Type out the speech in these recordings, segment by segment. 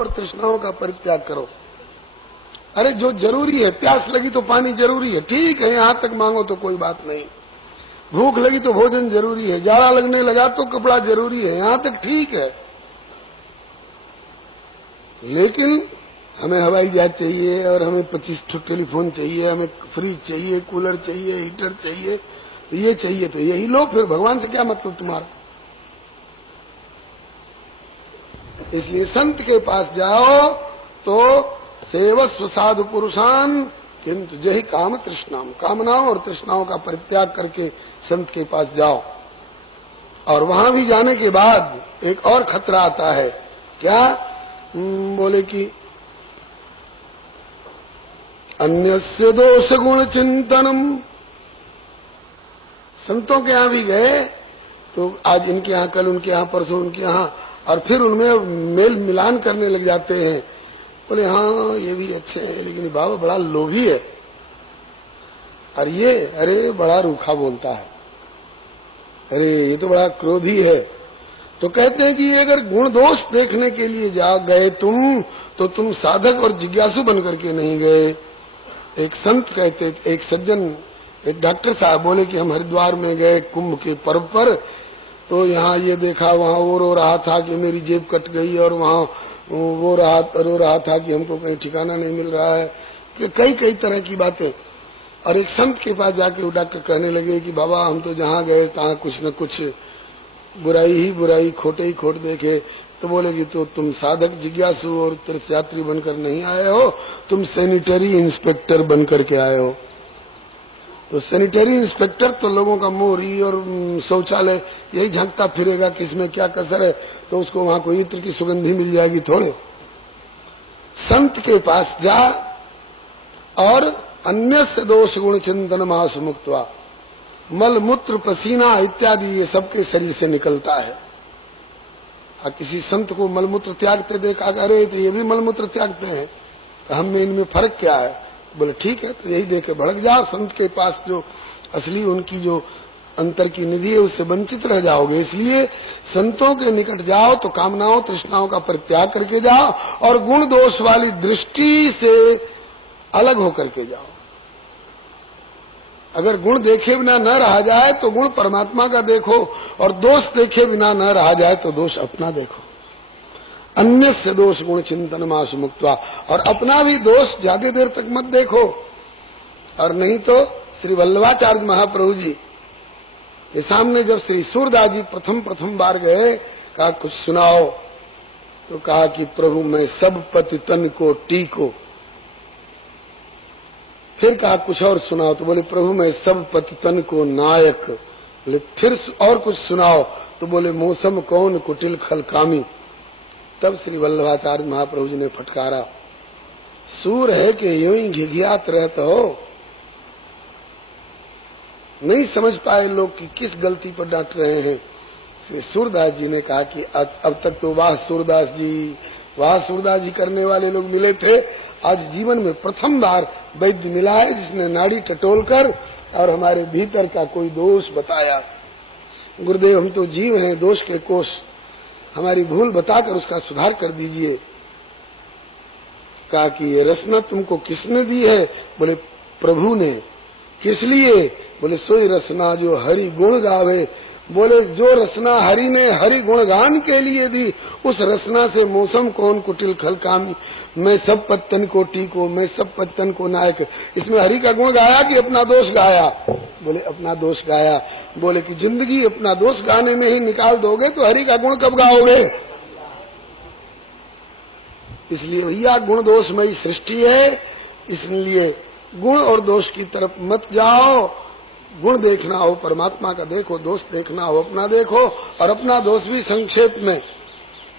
और तृष्णाओं का परित्याग करो। अरे जो जरूरी है, प्यास लगी तो पानी जरूरी है, ठीक है, यहां तक मांगो तो कोई बात नहीं। भूख लगी तो भोजन जरूरी है, जाड़ा लगने लगा तो कपड़ा जरूरी है, यहां तक ठीक है। लेकिन हमें हवाई जहाज चाहिए और हमें 25 टेलीफोन चाहिए, हमें फ्रिज चाहिए, कूलर चाहिए, हीटर चाहिए, ये चाहिए तो यही लो, फिर भगवान से क्या मतलब तुम्हारा। इसलिए संत के पास जाओ तो सेवस्व साधु पुरुषान किंतु जही काम तृष्णाम, कामनाओं और तृष्णाओं का परित्याग करके संत के पास जाओ। और वहां भी जाने के बाद एक और खतरा आता है, क्या? बोले कि अन्यस्य दोष गुण चिंतनम। संतों के यहां भी गए तो आज इनके यहां, कल उनके यहां, परसों उनके यहां, और फिर उनमें मेल मिलान करने लग जाते हैं। बोले हाँ ये भी अच्छे हैं, लेकिन बाबा बड़ा लोभी है, और ये अरे बड़ा रूखा बोलता है, अरे ये तो बड़ा क्रोधी है। तो कहते हैं कि अगर गुण दोष देखने के लिए जा गए तुम, तो तुम साधक और जिज्ञासु बनकर के नहीं गए। एक संत कहते, एक सज्जन, एक डॉक्टर साहब बोले कि हम हरिद्वार में गए कुंभ के पर्व पर, तो यहाँ ये देखा, वहाँ वो रो रहा था कि मेरी जेब कट गई, और वहाँ वो रो रहा था कि हमको कहीं ठिकाना नहीं मिल रहा है, कि कई कई तरह की बातें। और एक संत के पास जाके वो डॉक्टर कहने लगे कि बाबा हम तो जहाँ गए तहाँ कुछ न कुछ बुराई ही बुराई, खोटे ही खोट देखे। तो बोले कि तो तुम साधक जिज्ञासु और तीर्थयात्री बनकर नहीं आए हो, तुम सैनिटरी इंस्पेक्टर बनकर के आए हो। तो सैनिटरी इंस्पेक्टर तो लोगों का मोरी और शौचालय यही झांकता फिरेगा, किसमें क्या कसर है, तो उसको वहां कोई इत्र की सुगंधी मिल जाएगी थोड़े। संत के पास जा और अन्य से दोष गुण चिंतन मास मुक्तवा, मल मूत्र पसीना इत्यादि ये सबके शरीर से निकलता है। और किसी संत को मलमूत्र त्यागते देखा, अरे तो ये भी मलमूत्र त्यागते हैं, तो हम में इनमें फर्क क्या है? बोले ठीक है, तो यही देखे भड़क जाओ, संत के पास जो असली उनकी जो अंतर की निधि है उससे वंचित रह जाओगे। इसलिए संतों के निकट जाओ तो कामनाओं तृष्णाओं का परित्याग करके जाओ, और गुण दोष वाली दृष्टि से अलग होकर के जाओ। अगर गुण देखे बिना न रहा जाए तो गुण परमात्मा का देखो, और दोष देखे बिना न रहा जाए तो दोष अपना देखो। अन्य से दोष गुण चिंतन मास मुक्त्वा, और अपना भी दोष ज्यादा देर तक मत देखो। और नहीं तो श्री वल्लभाचार्य महाप्रभु जी के सामने जब श्री सूरदास जी प्रथम बार गए, कहा कुछ सुनाओ, तो कहा कि प्रभु मैं सब पति तन को टीको। फिर कहा कुछ और सुनाओ, तो बोले प्रभु मैं सब पति तन को नायक। बोले फिर और कुछ सुनाओ, तो बोले मौसम कौन कुटिल खल कामी। तब श्री वल्लभाचार्य महाप्रभु जी ने फटकारा, सूर है कि यूं ही घिघियात रहते हो। नहीं समझ पाए लोग कि किस गलती पर डांट रहे हैं। श्री सूरदास जी ने कहा कि अब तक तो वाह सूरदास जी करने वाले लोग मिले थे, आज जीवन में प्रथम बार वैद्य मिला है जिसने नाड़ी टटोलकर और हमारे भीतर का कोई दोष बताया। गुरुदेव हम तो जीव हैं, दोष के कोष, हमारी भूल बताकर उसका सुधार कर दीजिए। कहा कि ये रसना तुमको किसने दी है? बोले प्रभु ने। किस लिए? बोले सोई रसना जो हरि गुण गावे। बोले जो रसना हरि ने हरि गुणगान के लिए दी, उस रसना से मौसम कौन कुटिल खल कामी। मैं सब पत्तन को टीको, मैं सब पत्तन को नायक। इसमें हरि का गुण गाया कि अपना दोष गाया? बोले अपना दोष गाया। बोले कि जिंदगी अपना दोष गाने में ही निकाल दोगे तो हरि का गुण कब गाओगे? इसलिए भैया गुण दोषमयी सृष्टि है, इसलिए गुण और दोष की तरफ मत जाओ। गुण देखना हो परमात्मा का देखो, दोष देखना हो अपना देखो। और अपना दोष भी संक्षेप में,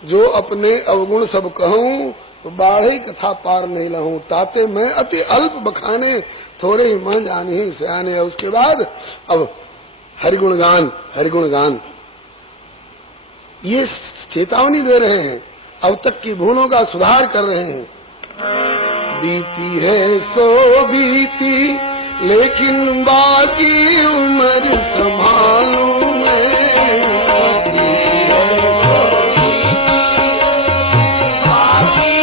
जो अपने अवगुण सब कहूं तो बाढ़े कथा पार नहीं लहूं। ताते मैं अति अल्प बखाने, थोड़े ही मन जाने ही सयाने। उसके बाद अब हरिगुण गान ये चेतावनी दे रहे हैं, अब तक की भूलों का सुधार कर रहे हैं। बीती है सो बीती, लेकिन बाकी उम्र संभालूं मैं। बीती है सो बीती, बाकी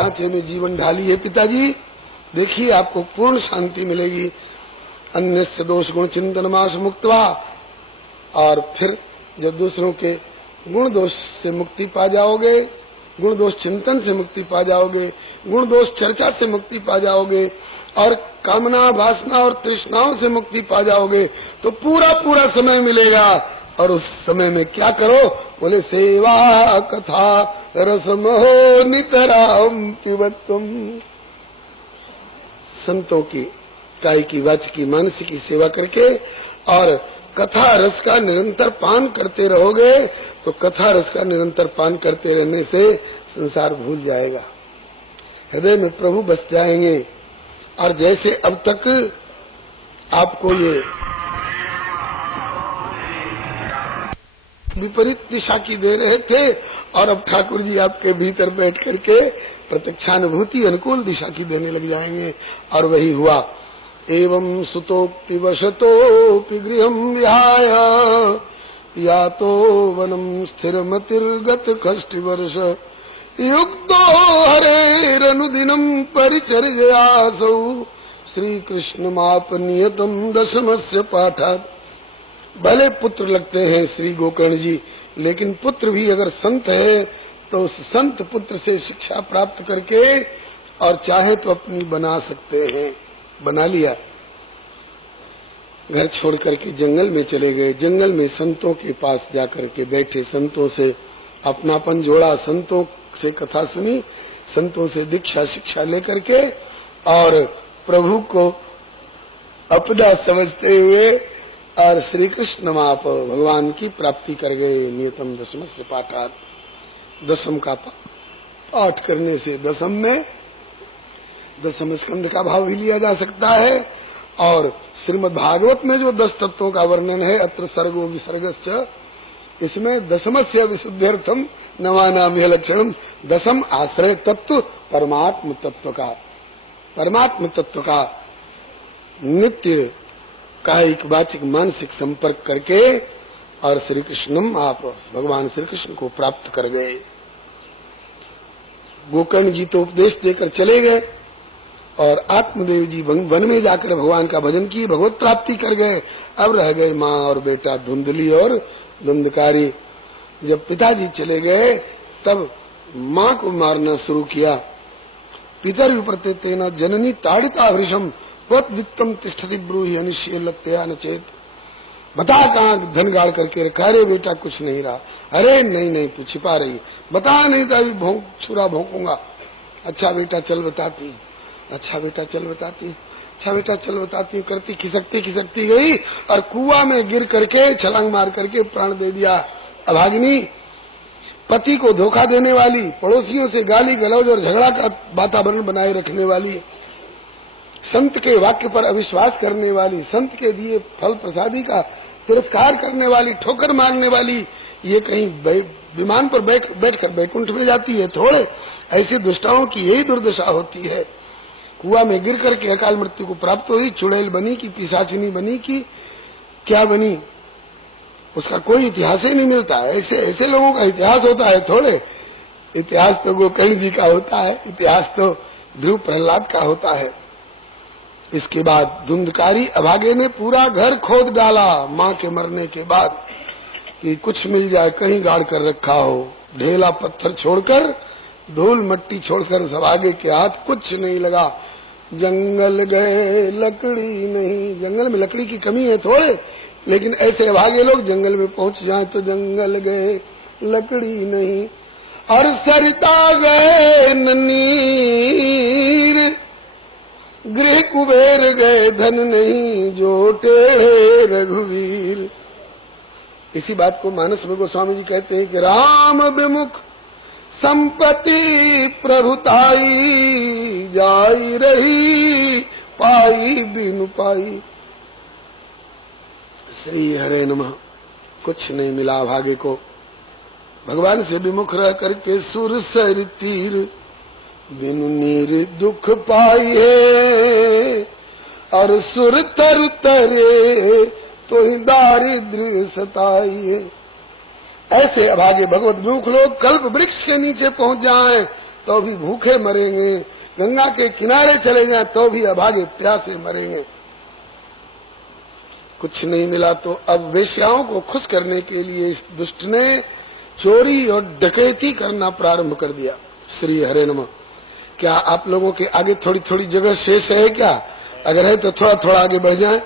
सांचे में जीवन ढालिए पिताजी, देखिए आपको पूर्ण शांति मिलेगी। अन्यस्य दोष गुण चिंतन मास मुक्तवा, और फिर जब दूसरों के गुण दोष से मुक्ति पा जाओगे, गुण दोष चिंतन से मुक्ति पा जाओगे, गुण दोष चर्चा से मुक्ति पा जाओगे, और कामना वासना और तृष्णाओं से मुक्ति पा जाओगे, तो पूरा पूरा समय मिलेगा। और उस समय में क्या करो? बोले सेवा कथा रसमहो नितराम पिबत्तुम। संतों की कायी की वाची की मानसिक की सेवा करके और कथा रस का निरंतर पान करते रहोगे, तो कथा रस का निरंतर पान करते रहने से संसार भूल जाएगा, हृदय में प्रभु बस जाएंगे। और जैसे अब तक आपको ये विपरीत दिशा की दे रहे थे, और अब ठाकुर जी आपके भीतर बैठ करके प्रत्यक्षानुभूति अनुकूल दिशा की देने लग जाएंगे। और वही हुआ। एवं सुतोक्ति वशतोपि गृहं विहाय यातो वनम स्थिरमतिर्गत खष्टिवर्ष युक्तो हरेरनुदिनं परिचर्यासौ श्रीकृष्णमाप नियतम दशमस्य पाठात्। भले पुत्र लगते हैं श्री गोकर्ण जी, लेकिन पुत्र भी अगर संत है तो उस संत पुत्र से शिक्षा प्राप्त करके और चाहे तो अपनी बना सकते हैं। बना लिया, घर छोड़ करके जंगल में चले गए, जंगल में संतों के पास जाकर के बैठे, संतों से अपनापन जोड़ा, संतों से कथा सुनी, संतों से दीक्षा शिक्षा लेकर के और प्रभु को अपना समझते हुए और श्री कृष्ण माप भगवान की प्राप्ति कर गए। नियतम दशमस्य पाठात्, दशम का पाठ करने से दशम में दशम स्कंध का भाव भी लिया जा सकता है। और श्रीमद् भागवत में जो 10 तत्वों का वर्णन है, अत्र सर्गो विसर्गश्च, इसमें दशमस्य विशुद्ध्यर्थम नवानाम्य लक्षणम, दशम आश्रय तत्व परमात्म तत्व का, परमात्म तत्व का नित्य कायिक वाचिक मानसिक संपर्क करके और श्री कृष्णम आप भगवान श्री कृष्ण को प्राप्त कर गए। गोकर्ण जी तो उपदेश देकर चले गए और आत्मदेव जी वन में जाकर भगवान का भजन किए, भगवत प्राप्ति कर गए। अब रह गए माँ और बेटा धुंधली और धुंधकारी। जब पिताजी चले गए तब माँ को मारना शुरू किया। पितर विप्रते तेना जननी ताड़िता वृषम त्वत् वित्तम तिष्ठति ब्रूहि अनिश्चय लत्या न चेत। बता कहाँ धन गाड़ करके रखा? अरे बेटा कुछ नहीं रहा। अरे नहीं नहीं तू छिपा रही, बता नहीं तो अभी भोंक छुरा भोंकूंगा। अच्छा बेटा चल बताती, अच्छा बेटा चल बताती, अच्छा बेटा चल बताती हूँ करती खिसकती खिसकती गई और कुआं में गिर करके छलांग मार करके प्राण दे दिया। अभागिनी, पति को धोखा देने वाली, पड़ोसियों से गाली गलौज और झगड़ा का वातावरण बनाए रखने वाली, संत के वाक्य पर अविश्वास करने वाली, संत के दिए फल प्रसादी का तिरस्कार करने वाली, ठोकर मारने वाली, ये कहीं विमान पर बैठकर बैकुंठ में जाती है थोड़े। ऐसे दुष्टाओं की यही दुर्दशा होती है। कुआं में गिर करके अकाल मृत्यु को प्राप्त हुई, चुड़ैल बनी की पिशाचिनी बनी की क्या बनी, उसका कोई इतिहास ही नहीं मिलता है। ऐसे ऐसे लोगों का इतिहास होता है थोड़े। इतिहास तो गोकर्ण जी का होता है, इतिहास तो ध्रुव प्रहलाद का होता है। इसके बाद धुंधकारी अभागे ने पूरा घर खोद डाला माँ के मरने के बाद कि कुछ मिल जाए, कहीं गाड़ कर रखा हो। ढेला पत्थर छोड़कर, धूल मट्टी छोड़कर उस अभागे के हाथ कुछ नहीं लगा। जंगल गए लकड़ी नहीं, जंगल में लकड़ी की कमी है थोड़े, लेकिन ऐसे अभागे लोग जंगल में पहुंच जाए तो जंगल गए लकड़ी नहीं। और सरिता गए ननीर, गृह कुबेर गए धन नहीं, जो टेढ़े रघुवीर। इसी बात को मानस में गोस्वामी जी कहते हैं कि राम विमुख संपत्ति प्रभुताई, जाई रही पाई बिनु पाई। श्री हरे नमः। कुछ नहीं मिला भागे को। भगवान से विमुख रह करके सुर सर तीर, बिनु नीर दुख पाइए, और सुर तर तरे तो ही दारिद्र सताइए। ऐसे अभागे भगवत विमुख लोग कल्प वृक्ष के नीचे पहुंच जाएं तो भी भूखे मरेंगे, गंगा के किनारे चले जाएं तो भी अभागे प्यासे मरेंगे। कुछ नहीं मिला तो अब वेश्याओं को खुश करने के लिए इस दुष्ट ने चोरी और डकैती करना प्रारंभ कर दिया। श्री हरे नमः। क्या आप लोगों के आगे थोड़ी थोड़ी जगह शेष है क्या? अगर है तो थोड़ा थोड़ा आगे बढ़ जाएं,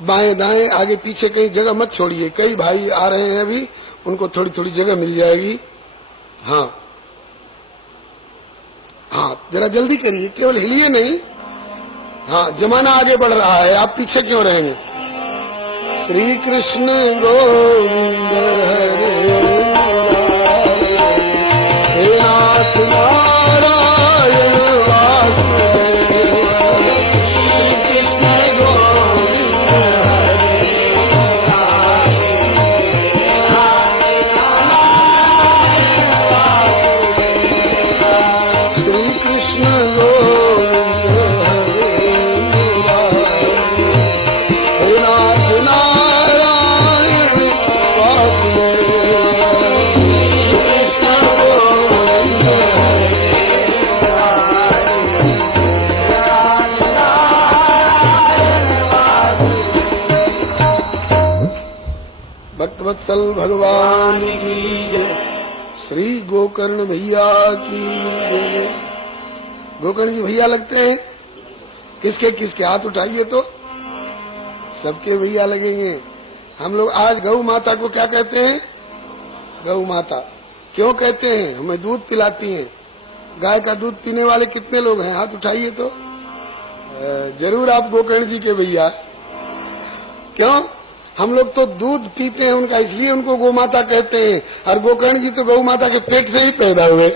बाएं दाएं आगे पीछे कहीं जगह मत छोड़िए। कई भाई आ रहे हैं अभी, उनको थोड़ी थोड़ी जगह मिल जाएगी। हाँ हाँ, जरा जल्दी करिए, केवल हिलिए नहीं। हाँ, जमाना आगे बढ़ रहा है, आप पीछे क्यों रहेंगे? श्री कृष्ण गोविंद हरे मुरारे, हे नाथ नारायण वासुदेव। श्री कृष्ण गोविंद हरे मुरारे, श्री कृष्ण गोविंद हरे मुरारे, हे नाथ नारायण वासुदेव। कृष्ण गोविंद हरे भक्तवत्सल भगवान की जय। श्री गोकर्ण भैया की जय। गोकर्ण जी भैया लगते हैं। किसके किसके हाथ उठाइए तो सबके भैया लगेंगे। हम लोग आज गौ माता को क्या कहते हैं? गौ माता। क्यों कहते हैं? हमें दूध पिलाती हैं। गाय का दूध पीने वाले कितने लोग हैं? हाथ उठाइए तो। जरूर आप गोकर्ण जी के भैया। क्यों? हम लोग तो दूध पीते हैं उनका, इसलिए उनको गौ माता कहते हैं। और गोकर्ण जी तो गौ माता के पेट से ही पैदा हुए,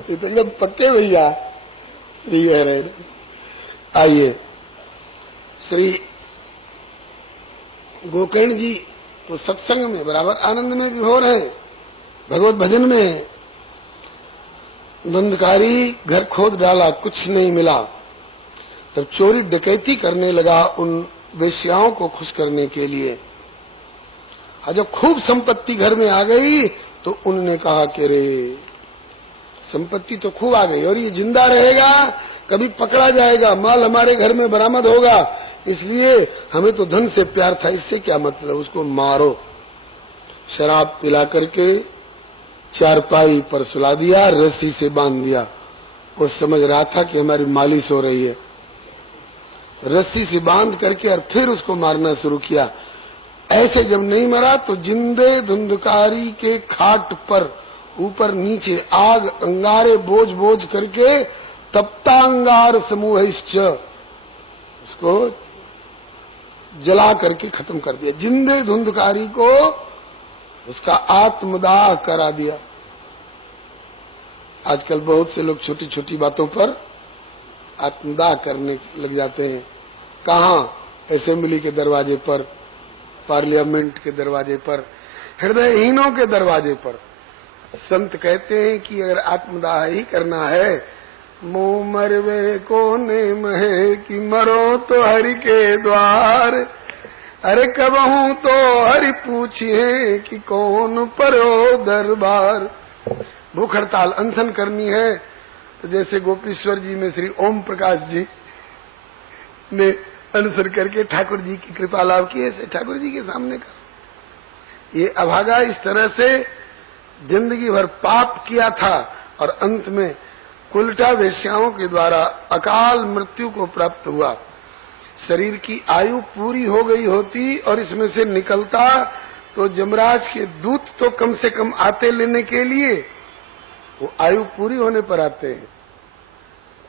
ये तो एकदम पक्के भैया। श्री हरे। आइए, श्री गोकर्ण जी तो सत्संग में बराबर आनंद में विभोर हैं, भगवत भजन में। धंधकारी घर खोद डाला, कुछ नहीं मिला, तब चोरी डकैती करने लगा उन वेश्याओं को खुश करने के लिए। और जब खूब संपत्ति घर में आ गई तो उन्होंने कहा कि रे संपत्ति तो खूब आ गई और ये जिंदा रहेगा, कभी पकड़ा जाएगा, माल हमारे घर में बरामद होगा, इसलिए हमें तो धन से प्यार था, इससे क्या मतलब, उसको मारो। शराब पिला करके चारपाई पर सुला दिया, रस्सी से बांध दिया। वो समझ रहा था कि हमारी मालिश हो रही है, रस्सी से बांध करके और फिर उसको मारना शुरू किया। ऐसे जब नहीं मरा तो जिंदे धुंधकारी के खाट पर ऊपर नीचे आग अंगारे बोझ बोझ करके तप्तांगार समूह उसको जला करके खत्म कर दिया। जिंदे धुंधकारी को उसका आत्मदाह करा दिया। आजकल बहुत से लोग छोटी छोटी बातों पर आत्मदाह करने लग जाते हैं। कहाँ? असेंबली के दरवाजे पर, पार्लियामेंट के दरवाजे पर, हृदयहीनों के दरवाजे पर। संत कहते हैं कि अगर आत्मदाह ही करना है, मुंह मरवे कोने महे कि मरो तो हरि के द्वार। अरे कबहू तो हरि पूछिए कि कौन परो दरबार। भूख हड़ताल अनशन करनी है तो जैसे गोपीश्वर जी में श्री ओम प्रकाश जी ने अनशन करके ठाकुर जी की कृपा लाभ की, ऐसे ठाकुर जी के सामने कर। ये अभागा इस तरह से जिंदगी भर पाप किया था और अंत में कुलटा वेश्याओं के द्वारा अकाल मृत्यु को प्राप्त हुआ। शरीर की आयु पूरी हो गई होती और इसमें से निकलता तो जमराज के दूत तो कम से कम आते लेने के लिए, वो आयु पूरी होने पर आते हैं।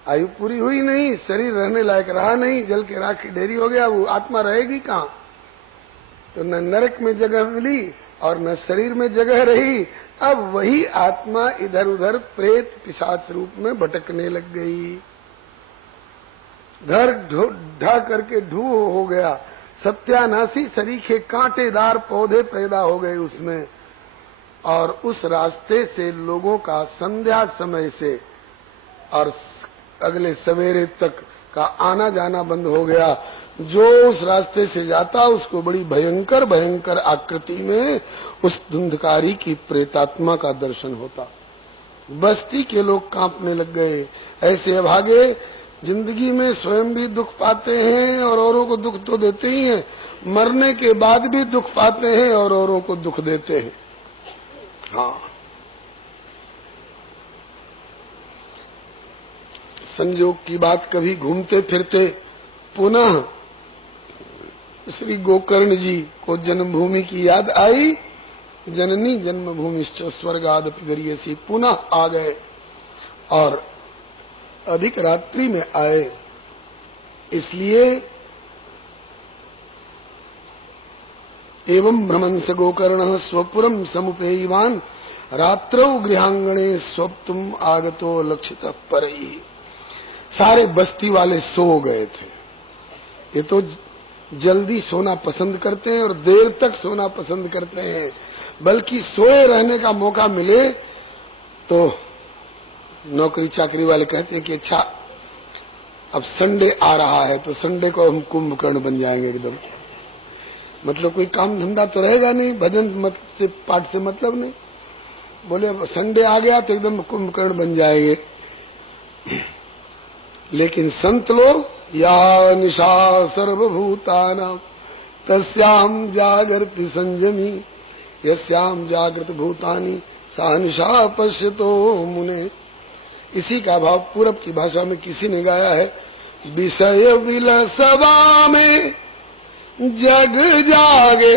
आयु पूरी हुई नहीं, शरीर रहने लायक रहा नहीं, जल के राख की ढेरी हो गया, वो आत्मा रहेगी कहाँ? तो न नरक में जगह मिली और न शरीर में जगह रही। अब वही आत्मा इधर उधर प्रेत पिशाच रूप में भटकने लग गई। धर ढा करके ढू हो गया, सत्यानाशी सरीखे कांटेदार पौधे पैदा हो गए उसमें। और उस रास्ते से लोगों का संध्या समय से और अगले सवेरे तक का आना जाना बंद हो गया। जो उस रास्ते से जाता उसको बड़ी भयंकर भयंकर आकृति में उस धुंधकारी की प्रेतात्मा का दर्शन होता। बस्ती के लोग कांपने लग गए। ऐसे अभागे जिंदगी में स्वयं भी दुख पाते हैं और औरों को दुख तो देते ही हैं, मरने के बाद भी दुख पाते हैं और औरों को दुख देते हैं। हाँ, संयोग की बात, कभी घूमते फिरते पुनः श्री गोकर्ण जी को जन्मभूमि की याद आई। जननी जन्मभूमिश्च स्वर्गादपि गरीयसी, पुनः आ गए और अधिक रात्रि में आए। इसलिए एवं भ्रमंस गोकर्ण स्वपुरम समुपेयवान रात्रौ गृहांगणे स्वप्तुम आगतो लक्षितः परैः। सारे बस्ती वाले सो गए थे। ये तो जल्दी सोना पसंद करते हैं और देर तक सोना पसंद करते हैं, बल्कि सोए रहने का मौका मिले तो नौकरी चाकरी वाले कहते हैं कि अच्छा अब संडे आ रहा है तो संडे को हम कुंभकर्ण बन जाएंगे एकदम। मतलब कोई काम धंधा तो रहेगा नहीं, भजन मत से पाठ से मतलब नहीं। बोले संडे आ गया तो एकदम कुंभकर्ण बन जाएंगे। लेकिन संत लोग या निशा सर्वभूतानां तस्याम जागृति संयमी यस्याम जागृत भूतानि सा निशा पश्यतो मुने। इसी का भाव पूरब की भाषा में किसी ने गाया है, विषय विलसवा में जग जागे।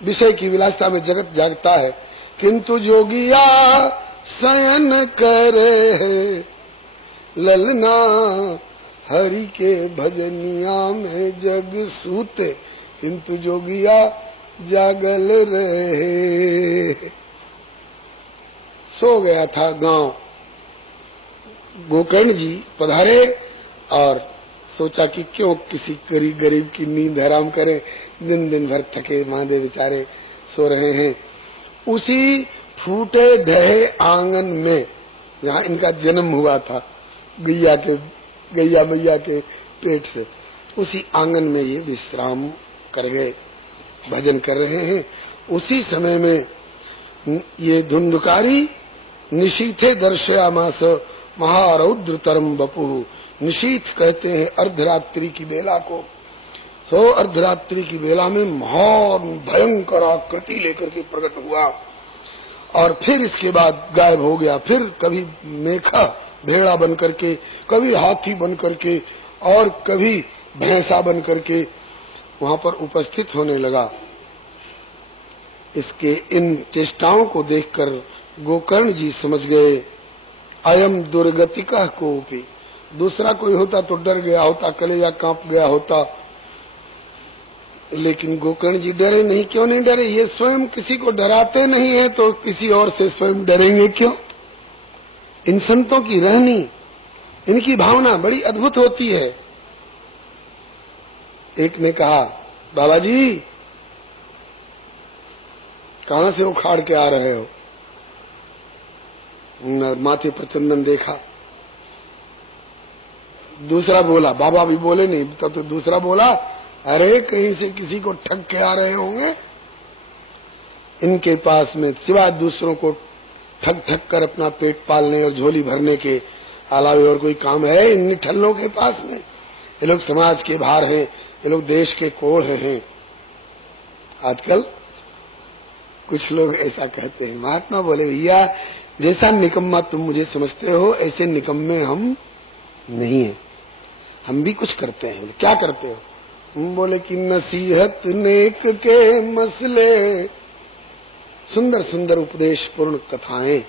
विषय की विलासता में जगत जागता है, किंतु जोगिया शयन करे। ललना हरि के भजनिया में जग सूते, किंतु जोगिया जागल रहे। सो गया था गांव। गोकर्ण जी पधारे और सोचा कि क्यों किसी गरीब की नींद हराम करें, दिन दिन भर थके मांदे बेचारे सो रहे हैं। उसी फूटे ढहे आंगन में जहां इनका जन्म हुआ था, गैया मैया के पेट से, उसी आंगन में ये विश्राम कर गए, भजन कर रहे हैं। उसी समय में ये धुंधकारी निशीथे दर्शयामास महारौद्रतरम बपु। निशीथ कहते हैं अर्धरात्रि की बेला को। तो अर्धरात्रि की बेला में महान भयंकर आकृति लेकर के प्रकट हुआ और फिर इसके बाद गायब हो गया। फिर कभी मेखा भेड़ा बन करके, कभी हाथी बन करके और कभी भैंसा बन करके वहां पर उपस्थित होने लगा। इसके इन चेष्टाओं को देखकर गोकर्ण जी समझ गए, अयम दुर्गतिका कोपी। दूसरा कोई होता तो डर गया होता, कलेजा कांप गया होता, लेकिन गोकर्ण जी डरे नहीं। क्यों नहीं डरे? ये स्वयं किसी को डराते नहीं है तो किसी और से स्वयं डरेंगे क्यों? इन संतों की रहनी, इनकी भावना बड़ी अद्भुत होती है। एक ने कहा, बाबा जी कहां से उखाड़ के आ रहे हो? माथे पर चंदन देखा। दूसरा बोला, बाबा भी बोले नहीं तब तो दूसरा बोला, अरे कहीं से किसी को ठग के आ रहे होंगे। इनके पास में सिवाय दूसरों को ठग ठग कर अपना पेट पालने और झोली भरने के अलावे और कोई काम है इन निठल्लों के पास में? ये लोग समाज के भार हैं, ये लोग देश के कोढ़ हैं। आजकल कुछ लोग ऐसा कहते हैं। महात्मा बोले, भैया जैसा निकम्मा तुम मुझे समझते हो ऐसे निकम्मे हम नहीं है, हम भी कुछ करते हैं। क्या करते हो? हम बोले कि नसीहत नेक के मसले, सुंदर सुंदर उपदेश पूर्ण कथाएं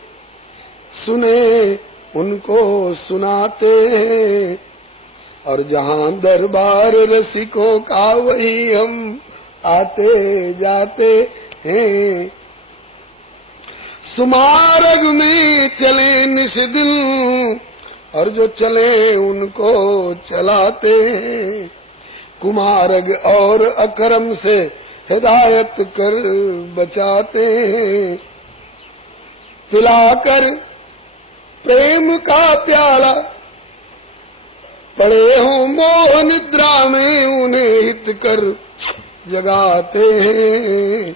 सुने उनको सुनाते हैं, और जहां दरबार रसिकों का वही हम आते जाते हैं। सुमार्ग में चले निष्दिन, और जो चले उनको चलाते हैं। कुमार्ग और अकरम से हिदायत कर बचाते हैं। पिलाकर प्रेम का प्याला, पड़े हो मोह निद्रा में उन्हें हित कर जगाते हैं।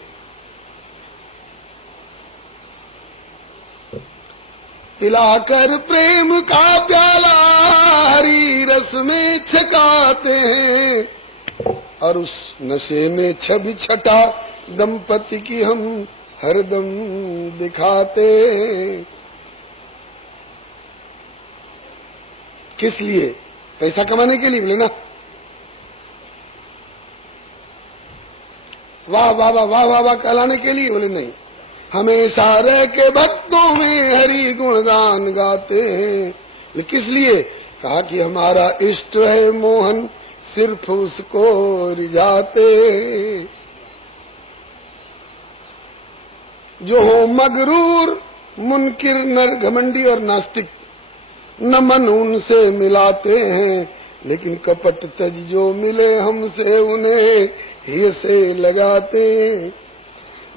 पिलाकर प्रेम का प्याला हरी रस में छकाते हैं और उस नशे में छवि छटा दंपति की हम हरदम दिखाते हैं। किस लिए? पैसा कमाने के लिए बोले ना, वाह वाह वाह वाह वाह वाह कहलाने के लिए बोले नहीं, हमेशा रह के भक्तों में हरि गुणगान गाते हैं। किस लिए? कहा कि हमारा इष्ट है मोहन सिर्फ उसको रिझाते। जो हो मगरूर मुनकिर नर घमंडी और नास्तिक न मन उनसे मिलाते हैं, लेकिन कपट तज जो मिले हमसे उन्हें ही से लगाते।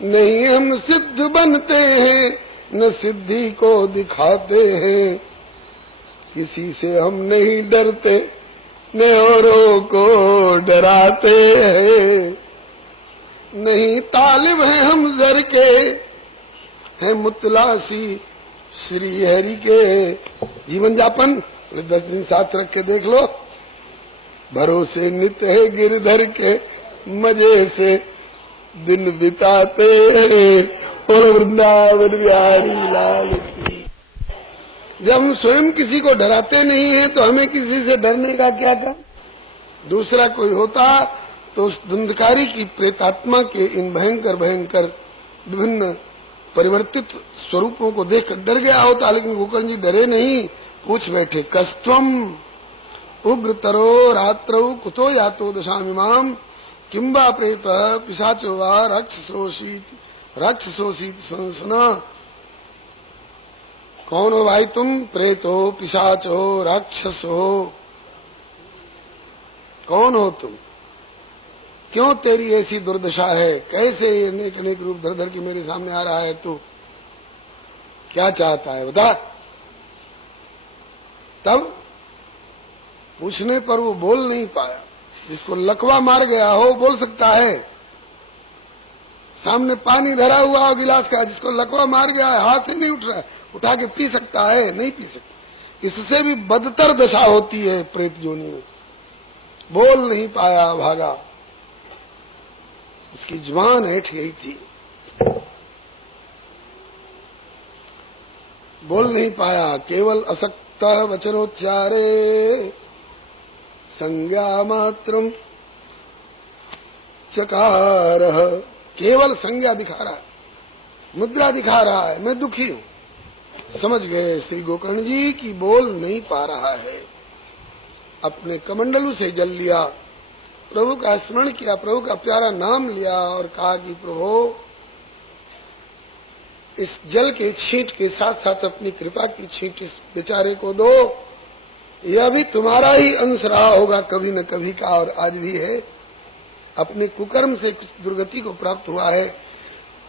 नहीं हम सिद्ध बनते हैं न सिद्धि को दिखाते हैं, किसी से हम नहीं डरते न औरों को डराते हैं। नहीं तालिब हैं हम जर के हैं मुतलासी श्री हरि के। जीवन जापन 10 दिन साथ रख के देख लो, भरोसे नित्य है गिरधर के, मजे से दिन बिताते और वृंदावन बिहारी लाल की। जब हम स्वयं किसी को डराते नहीं है तो हमें किसी से डरने का क्या काम? दूसरा कोई होता तो उस धुंधकारी की प्रेतात्मा के इन भयंकर भयंकर विभिन्न परिवर्तित स्वरूपों को देखकर डर गया होता, लेकिन गोकर्ण जी डरे नहीं। पूछ बैठे, कस्त्वम उग्र तरो रात्रौ कुतो यातो दशामिमाम किंबा प्रेत पिशाचो वा राक्षसोसीत संसना। कौन हो भाई तुम? प्रेत हो, पिशाच हो, राक्षस हो, कौन हो तुम? क्यों तेरी ऐसी दुर्दशा है? कैसे ये अनेक अनेक रूप धर धर के मेरे सामने आ रहा है? तू क्या चाहता है बता? तब पूछने पर वो बोल नहीं पाया। जिसको लकवा मार गया हो बोल सकता है, सामने पानी धरा हुआ हो गिलास का, जिसको लकवा मार गया है हाथ से नहीं उठ रहा है, उठा के पी सकता है? नहीं पी सकता। इससे भी बदतर दशा होती है प्रेत योनि में। बोल नहीं पाया, भागा। उसकी जुबान ऐठ गई थी, बोल नहीं पाया। केवल असक्त वचनोच्चारे संज्ञा मात्रम चकार। केवल संज्ञा दिखा रहा है, मुद्रा दिखा रहा है, मैं दुखी हूं। समझ गए श्री गोकर्ण जी कि बोल नहीं पा रहा है। अपने कमंडलू से जल लिया, प्रभु का स्मरण किया, प्रभु का प्यारा नाम लिया और कहा कि प्रभु इस जल के छींट के साथ साथ अपनी कृपा की छींट इस बेचारे को दो। यह भी तुम्हारा ही अंश रहा होगा कभी न कभी का, और आज भी है। अपने कुकर्म से कुछ दुर्गति को प्राप्त हुआ है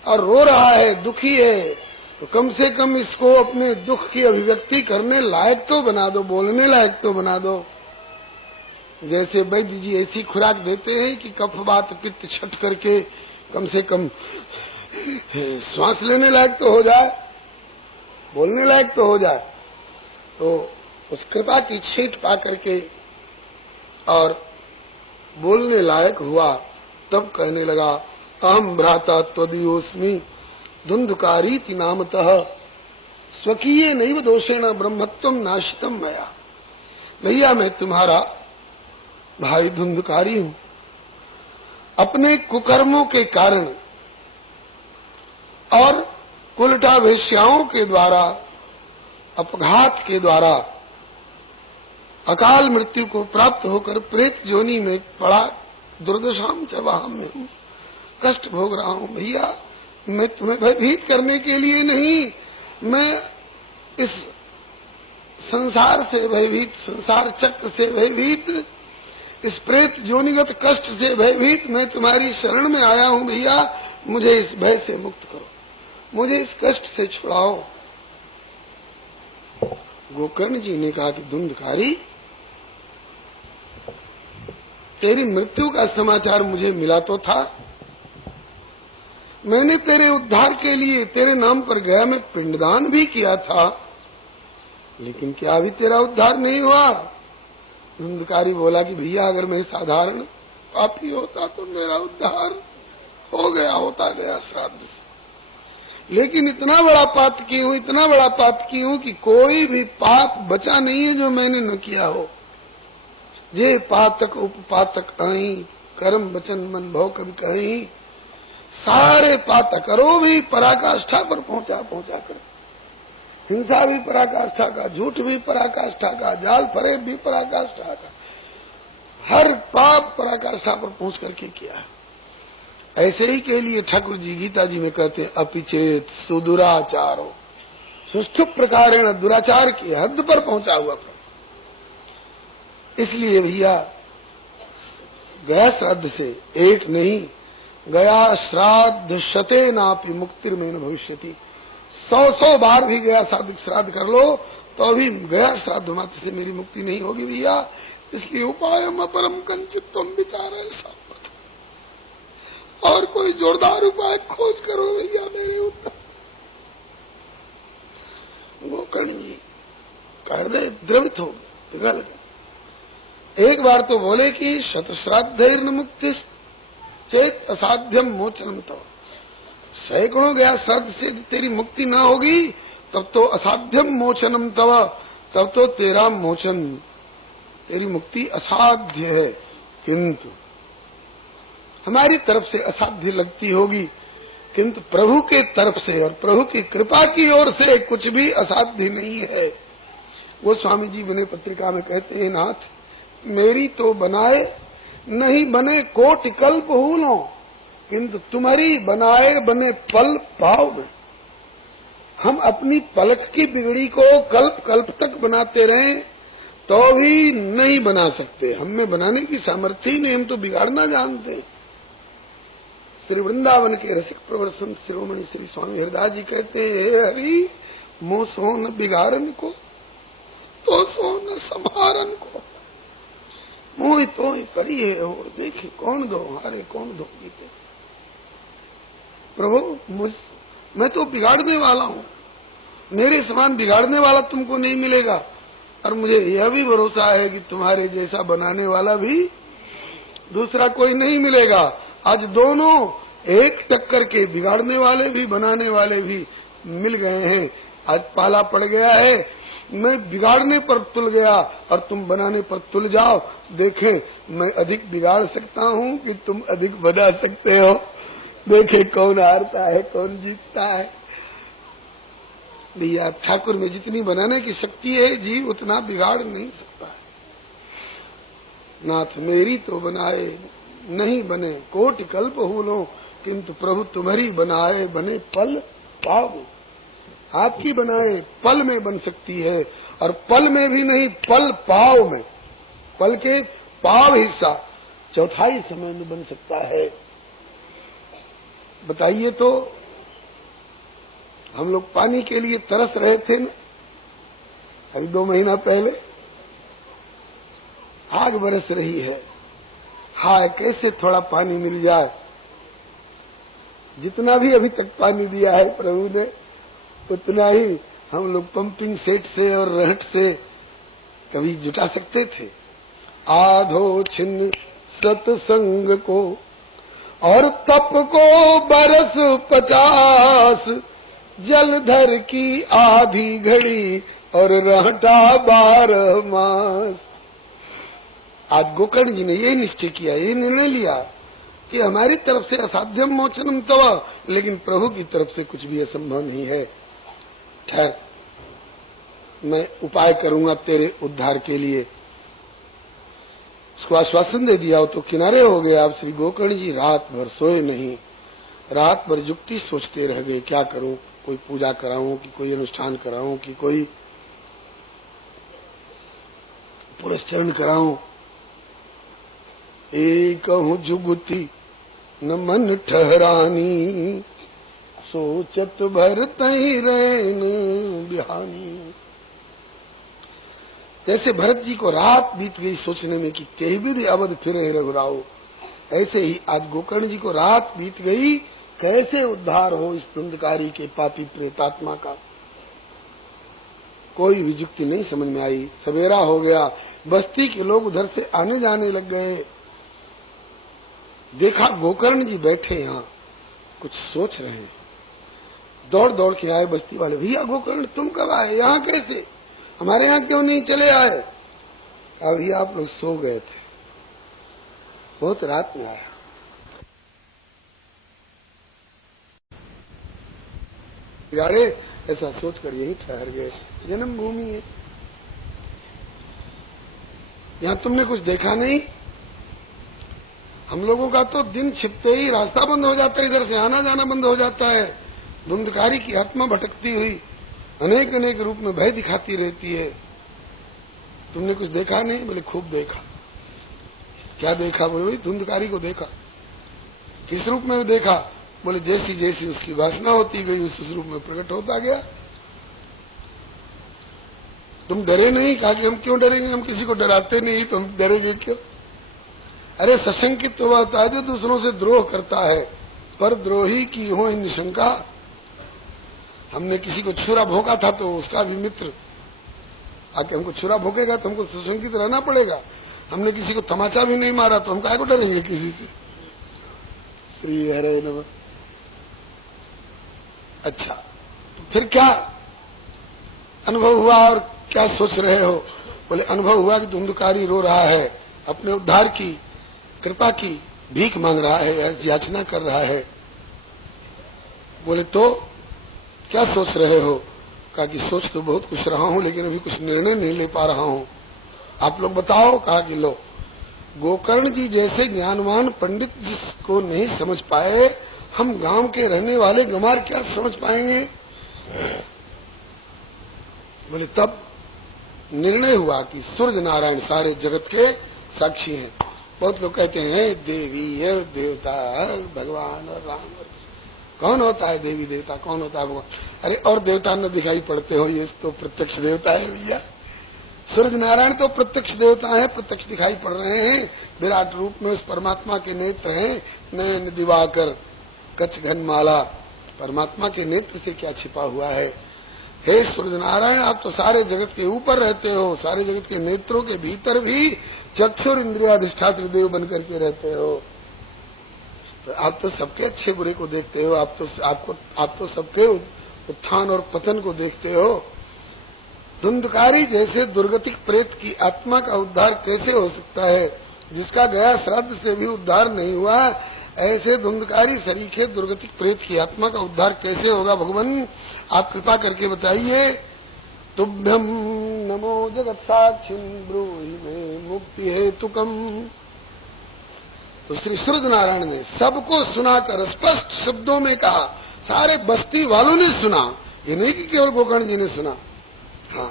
और रो रहा है, दुखी है, तो कम से कम इसको अपने दुख की अभिव्यक्ति करने लायक तो बना दो, बोलने लायक तो बना दो। जैसे वैद्य जी ऐसी खुराक देते हैं कि कफ वात पित्त छट करके कम से कम श्वास लेने लायक तो हो जाए, बोलने लायक तो हो जाए। तो उस कृपा की छींट पा करके और बोलने लायक हुआ। तब कहने लगा, अहम भ्राता त्वदीयोस्मि धुंधुकारीति नामतः स्वकीय नैव दोषेण ब्रह्मत्वम नाशितम मया। भैया मैं तुम्हारा भाई धुंधुकारी हूं। अपने कुकर्मों के कारण और कुलटा वेश्याओं के द्वारा, अपघात के द्वारा अकाल मृत्यु को प्राप्त होकर प्रेत योनि में पड़ा दुर्दशाम च वहां में हूं, कष्ट भोग रहा हूं। भैया मैं तुम्हें भयभीत करने के लिए नहीं, मैं इस संसार से भयभीत, संसार चक्र से भयभीत, इस प्रेत योनिगत कष्ट से भयभीत मैं तुम्हारी शरण में आया हूं। भैया मुझे इस भय से मुक्त करो, मुझे इस कष्ट से छुड़ाओ। गोकर्ण जी ने कहा कि धुंधकारी, तेरी मृत्यु का समाचार मुझे मिला तो था, मैंने तेरे उद्धार के लिए तेरे नाम पर गया में पिंडदान भी किया था, लेकिन क्या अभी तेरा उद्धार नहीं हुआ? धुंधकारी बोला कि भैया अगर मैं साधारण पापी होता तो मेरा उद्धार हो गया, होता गया श्राद्ध से। लेकिन इतना बड़ा पाप की हूं, इतना बड़ा पाप की हूं कि कोई भी पाप बचा नहीं है जो मैंने न किया हो। जे पातक उपपातक आई, कर्म वचन मन भव कभी कहीं, सारे पातक करो भी पराकाष्ठा पर पहुंचा कर। हिंसा भी पराकाष्ठा का, झूठ भी पराकाष्ठा का, जाल फरेब भी पराकाष्ठा का, हर पाप पराकाष्ठा पर पहुंच करके किया। ऐसे ही के लिए ठाकुर जी गीता जी में कहते हैं अपिचेत सुदुराचारो, सुष्ठु प्रकारेण दुराचार की हद पर पहुंचा हुआ। इसलिए भैया गया श्राद्ध से एक नहीं, गया श्राद्ध शते नापि मुक्तिर्मेन भविष्यति। 100 बार भी गया श्राद्ध कर लो तो अभी गया श्राद्ध मात्र से मेरी मुक्ति नहीं होगी भैया। इसलिए उपायम अपरम कंचित तुम विचार ऐसा, और कोई जोरदार उपाय खोज करो भैया मेरे ऊपर। गोकर्ण जी का हृदय द्रवित हो गया। एक बार तो बोले कि शतश्राद्धैर्न मुक्ति चेत असाध्यम मोचनम तव, सैकड़ों गया श्राद्ध से तेरी मुक्ति ना होगी तब तो असाध्यम मोचनम तव, तब तो तेरा मोचन, तेरी मुक्ति असाध्य है। किंतु हमारी तरफ से असाध्य लगती होगी, किंतु प्रभु के तरफ से और प्रभु की कृपा की ओर से कुछ भी असाध्य नहीं है। वो स्वामी जी विनय पत्रिका में कहते हैं, नाथ मेरी तो बनाए नहीं बने कोटि कल्प हूलों, किंतु तुम्हारी बनाए बने पल पाव में। हम अपनी पलक की बिगड़ी को कल्प कल्प तक बनाते रहें तो भी नहीं बना सकते। हम में बनाने की सामर्थ्य ही नहीं, हम तो बिगाड़ना जानते हैं। श्री वृंदावन के रसिक प्रवर संत शिरोमणि श्री स्वामी हरिदास जी कहते हैं, हरि मोह सो न बिगाड़न को, तो सो न संहारन को, मोह तो ही करी है और देखे कौन दो हारे कौन दो जीते। प्रभु मैं तो बिगाड़ने वाला हूं, मेरे समान बिगाड़ने वाला तुमको नहीं मिलेगा, और मुझे यह भी भरोसा है कि तुम्हारे जैसा बनाने वाला भी दूसरा कोई नहीं मिलेगा। आज दोनों एक टक्कर के, बिगाड़ने वाले भी बनाने वाले भी मिल गए हैं। आज पाला पड़ गया है, मैं बिगाड़ने पर तुल गया और तुम बनाने पर तुल जाओ, देखें मैं अधिक बिगाड़ सकता हूं कि तुम अधिक बना सकते हो, देखें कौन हारता है कौन जीतता है। भैया ठाकुर में जितनी बनाने की शक्ति है जीव उतना बिगाड़ नहीं सकता है। नाथ मेरी तो बनाए नहीं बने कोटि कल्प हूलों, किंतु प्रभु तुम्हारी बनाए बने पल पाव। आपकी बनाए पल में बन सकती है, और पल में भी नहीं पल पाव में, पल के पाव हिस्सा चौथाई समय में बन सकता है। बताइए तो हम लोग पानी के लिए तरस रहे थे ना, अभी 2 महीना पहले आग बरस रही है, हाय कैसे थोड़ा पानी मिल जाए। जितना भी अभी तक पानी दिया है प्रभु ने उतना ही हम लोग पंपिंग सेट से और रहट से कभी जुटा सकते थे। आधो छिन्न सत्संग को और तप को बरस 50, जलधर की आधी घड़ी और रहटा 12 मास। आज गोकर्ण जी ने ये निश्चय किया, ये निर्णय लिया कि हमारी तरफ से असाध्यम मोचनम तव, लेकिन प्रभु की तरफ से कुछ भी असंभव नहीं है। ठहर, मैं उपाय करूंगा तेरे उद्धार के लिए। उसको आश्वासन दे दिया तो किनारे हो गए। अब श्री गोकर्ण जी रात भर सोए नहीं, रात भर युक्ति सोचते रह गए, क्या करूं, कोई पूजा कराऊं कि कोई अनुष्ठान कराऊं कि कोई पुरस्चरण कराऊं। एक हूं जुगती न मन ठहरानी, सोचत भर तही रैन बिहानी। जैसे भरत जी को रात बीत गई सोचने में कि कहीं भी अवध फिरे रघुराओ, ऐसे ही आज गोकर्ण जी को रात बीत गई कैसे उद्धार हो इस धुंधकारी के पापी प्रेतात्मा का। कोई भी युक्ति नहीं समझ में आई। सवेरा हो गया, बस्ती के लोग उधर से आने जाने लग गए। देखा गोकर्ण जी बैठे यहाँ कुछ सोच रहे हैं। दौड़ दौड़ के आए बस्ती वाले, भैया गोकर्ण तुम कब आए, यहाँ कैसे, हमारे यहाँ क्यों नहीं चले आए? अभी आप लोग सो गए थे, बहुत रात में आया। यारे ऐसा सोचकर यही ठहर गए, जन्मभूमि है, यहां तुमने कुछ देखा नहीं? हम लोगों का तो दिन छिपते ही रास्ता बंद हो जाता है, इधर से आना जाना बंद हो जाता है। धुंधकारी की आत्मा भटकती हुई अनेक अनेक रूप में भय दिखाती रहती है। तुमने कुछ देखा नहीं? बोले खूब देखा। क्या देखा? बोले वही धुंधकारी को देखा। किस रूप में देखा? बोले जैसी जैसी उसकी वासना होती गई उस रूप में प्रकट होता गया। तुम डरे नहीं? कहा कि हम क्यों डरेंगे, हम किसी को डराते नहीं, तो हम डरेंगे क्यों? अरे सशंकित तो वह होता है जो दूसरों से द्रोह करता है, पर द्रोही की हो निशंका। हमने किसी को छुरा भोंका था तो उसका भी मित्र आके हमको छुरा भोंकेगा तो हमको सशंकित रहना पड़ेगा। हमने किसी को तमाचा भी नहीं मारा तो हम काहे को डरेंगे किसी से? श्री हरे नमः। अच्छा, तो फिर क्या अनुभव हुआ और क्या सोच रहे हो? बोले अनुभव हुआ कि धुंधकारी रो रहा है, अपने उद्धार की कृपा की भीख मांग रहा है, याचना कर रहा है। बोले तो क्या सोच रहे हो? कहा कि सोच तो बहुत कुछ रहा हूं, लेकिन अभी कुछ निर्णय नहीं ले पा रहा हूं, आप लोग बताओ। कहा कि लो, गोकर्ण जी जैसे ज्ञानवान पंडित जिसको नहीं समझ पाए, हम गांव के रहने वाले गंवार क्या समझ पाएंगे? बोले तब निर्णय हुआ कि सूर्य नारायण सारे जगत के साक्षी हैं। बहुत लोग कहते हैं देवी है, देवता है, भगवान और राम। कौन होता है देवी देवता, कौन होता है भगवान? अरे और देवता न दिखाई पड़ते हो, ये तो प्रत्यक्ष देवता है भैया। सूर्य नारायण तो प्रत्यक्ष देवता है, प्रत्यक्ष दिखाई पड़ रहे हैं विराट रूप में। उस परमात्मा के नेत्र हैं नयन दिवाकर कच्छ घन माला। परमात्मा के नेत्र से क्या छिपा हुआ है? हे सूर्य नारायण, आप तो सारे जगत के ऊपर रहते हो, सारे जगत के नेत्रों के भीतर भी चक्षुर इंद्रियाधिष्ठात्र देव बन करके रहते हो। तो आप तो सबके अच्छे बुरे को देखते हो, आप तो सबके उत्थान और पतन को देखते हो। धुंधकारी जैसे दुर्गतिक प्रेत की आत्मा का उद्धार कैसे हो सकता है? जिसका गया श्राद्ध से भी उद्धार नहीं हुआ, ऐसे धुंधकारी सरीखे दुर्गतिक प्रेत की आत्मा का उद्धार कैसे होगा? भगवान आप कृपा करके बताइए। तुभ्यम नमो जगत साक्षिन् ब्रूहि मे मुक्ति हेतुकम। तो श्री सूर्य नारायण ने सबको सुनाकर स्पष्ट शब्दों में कहा। सारे बस्ती वालों ने सुना, ये नहीं कि केवल गोकर्ण जी ने सुना। हाँ,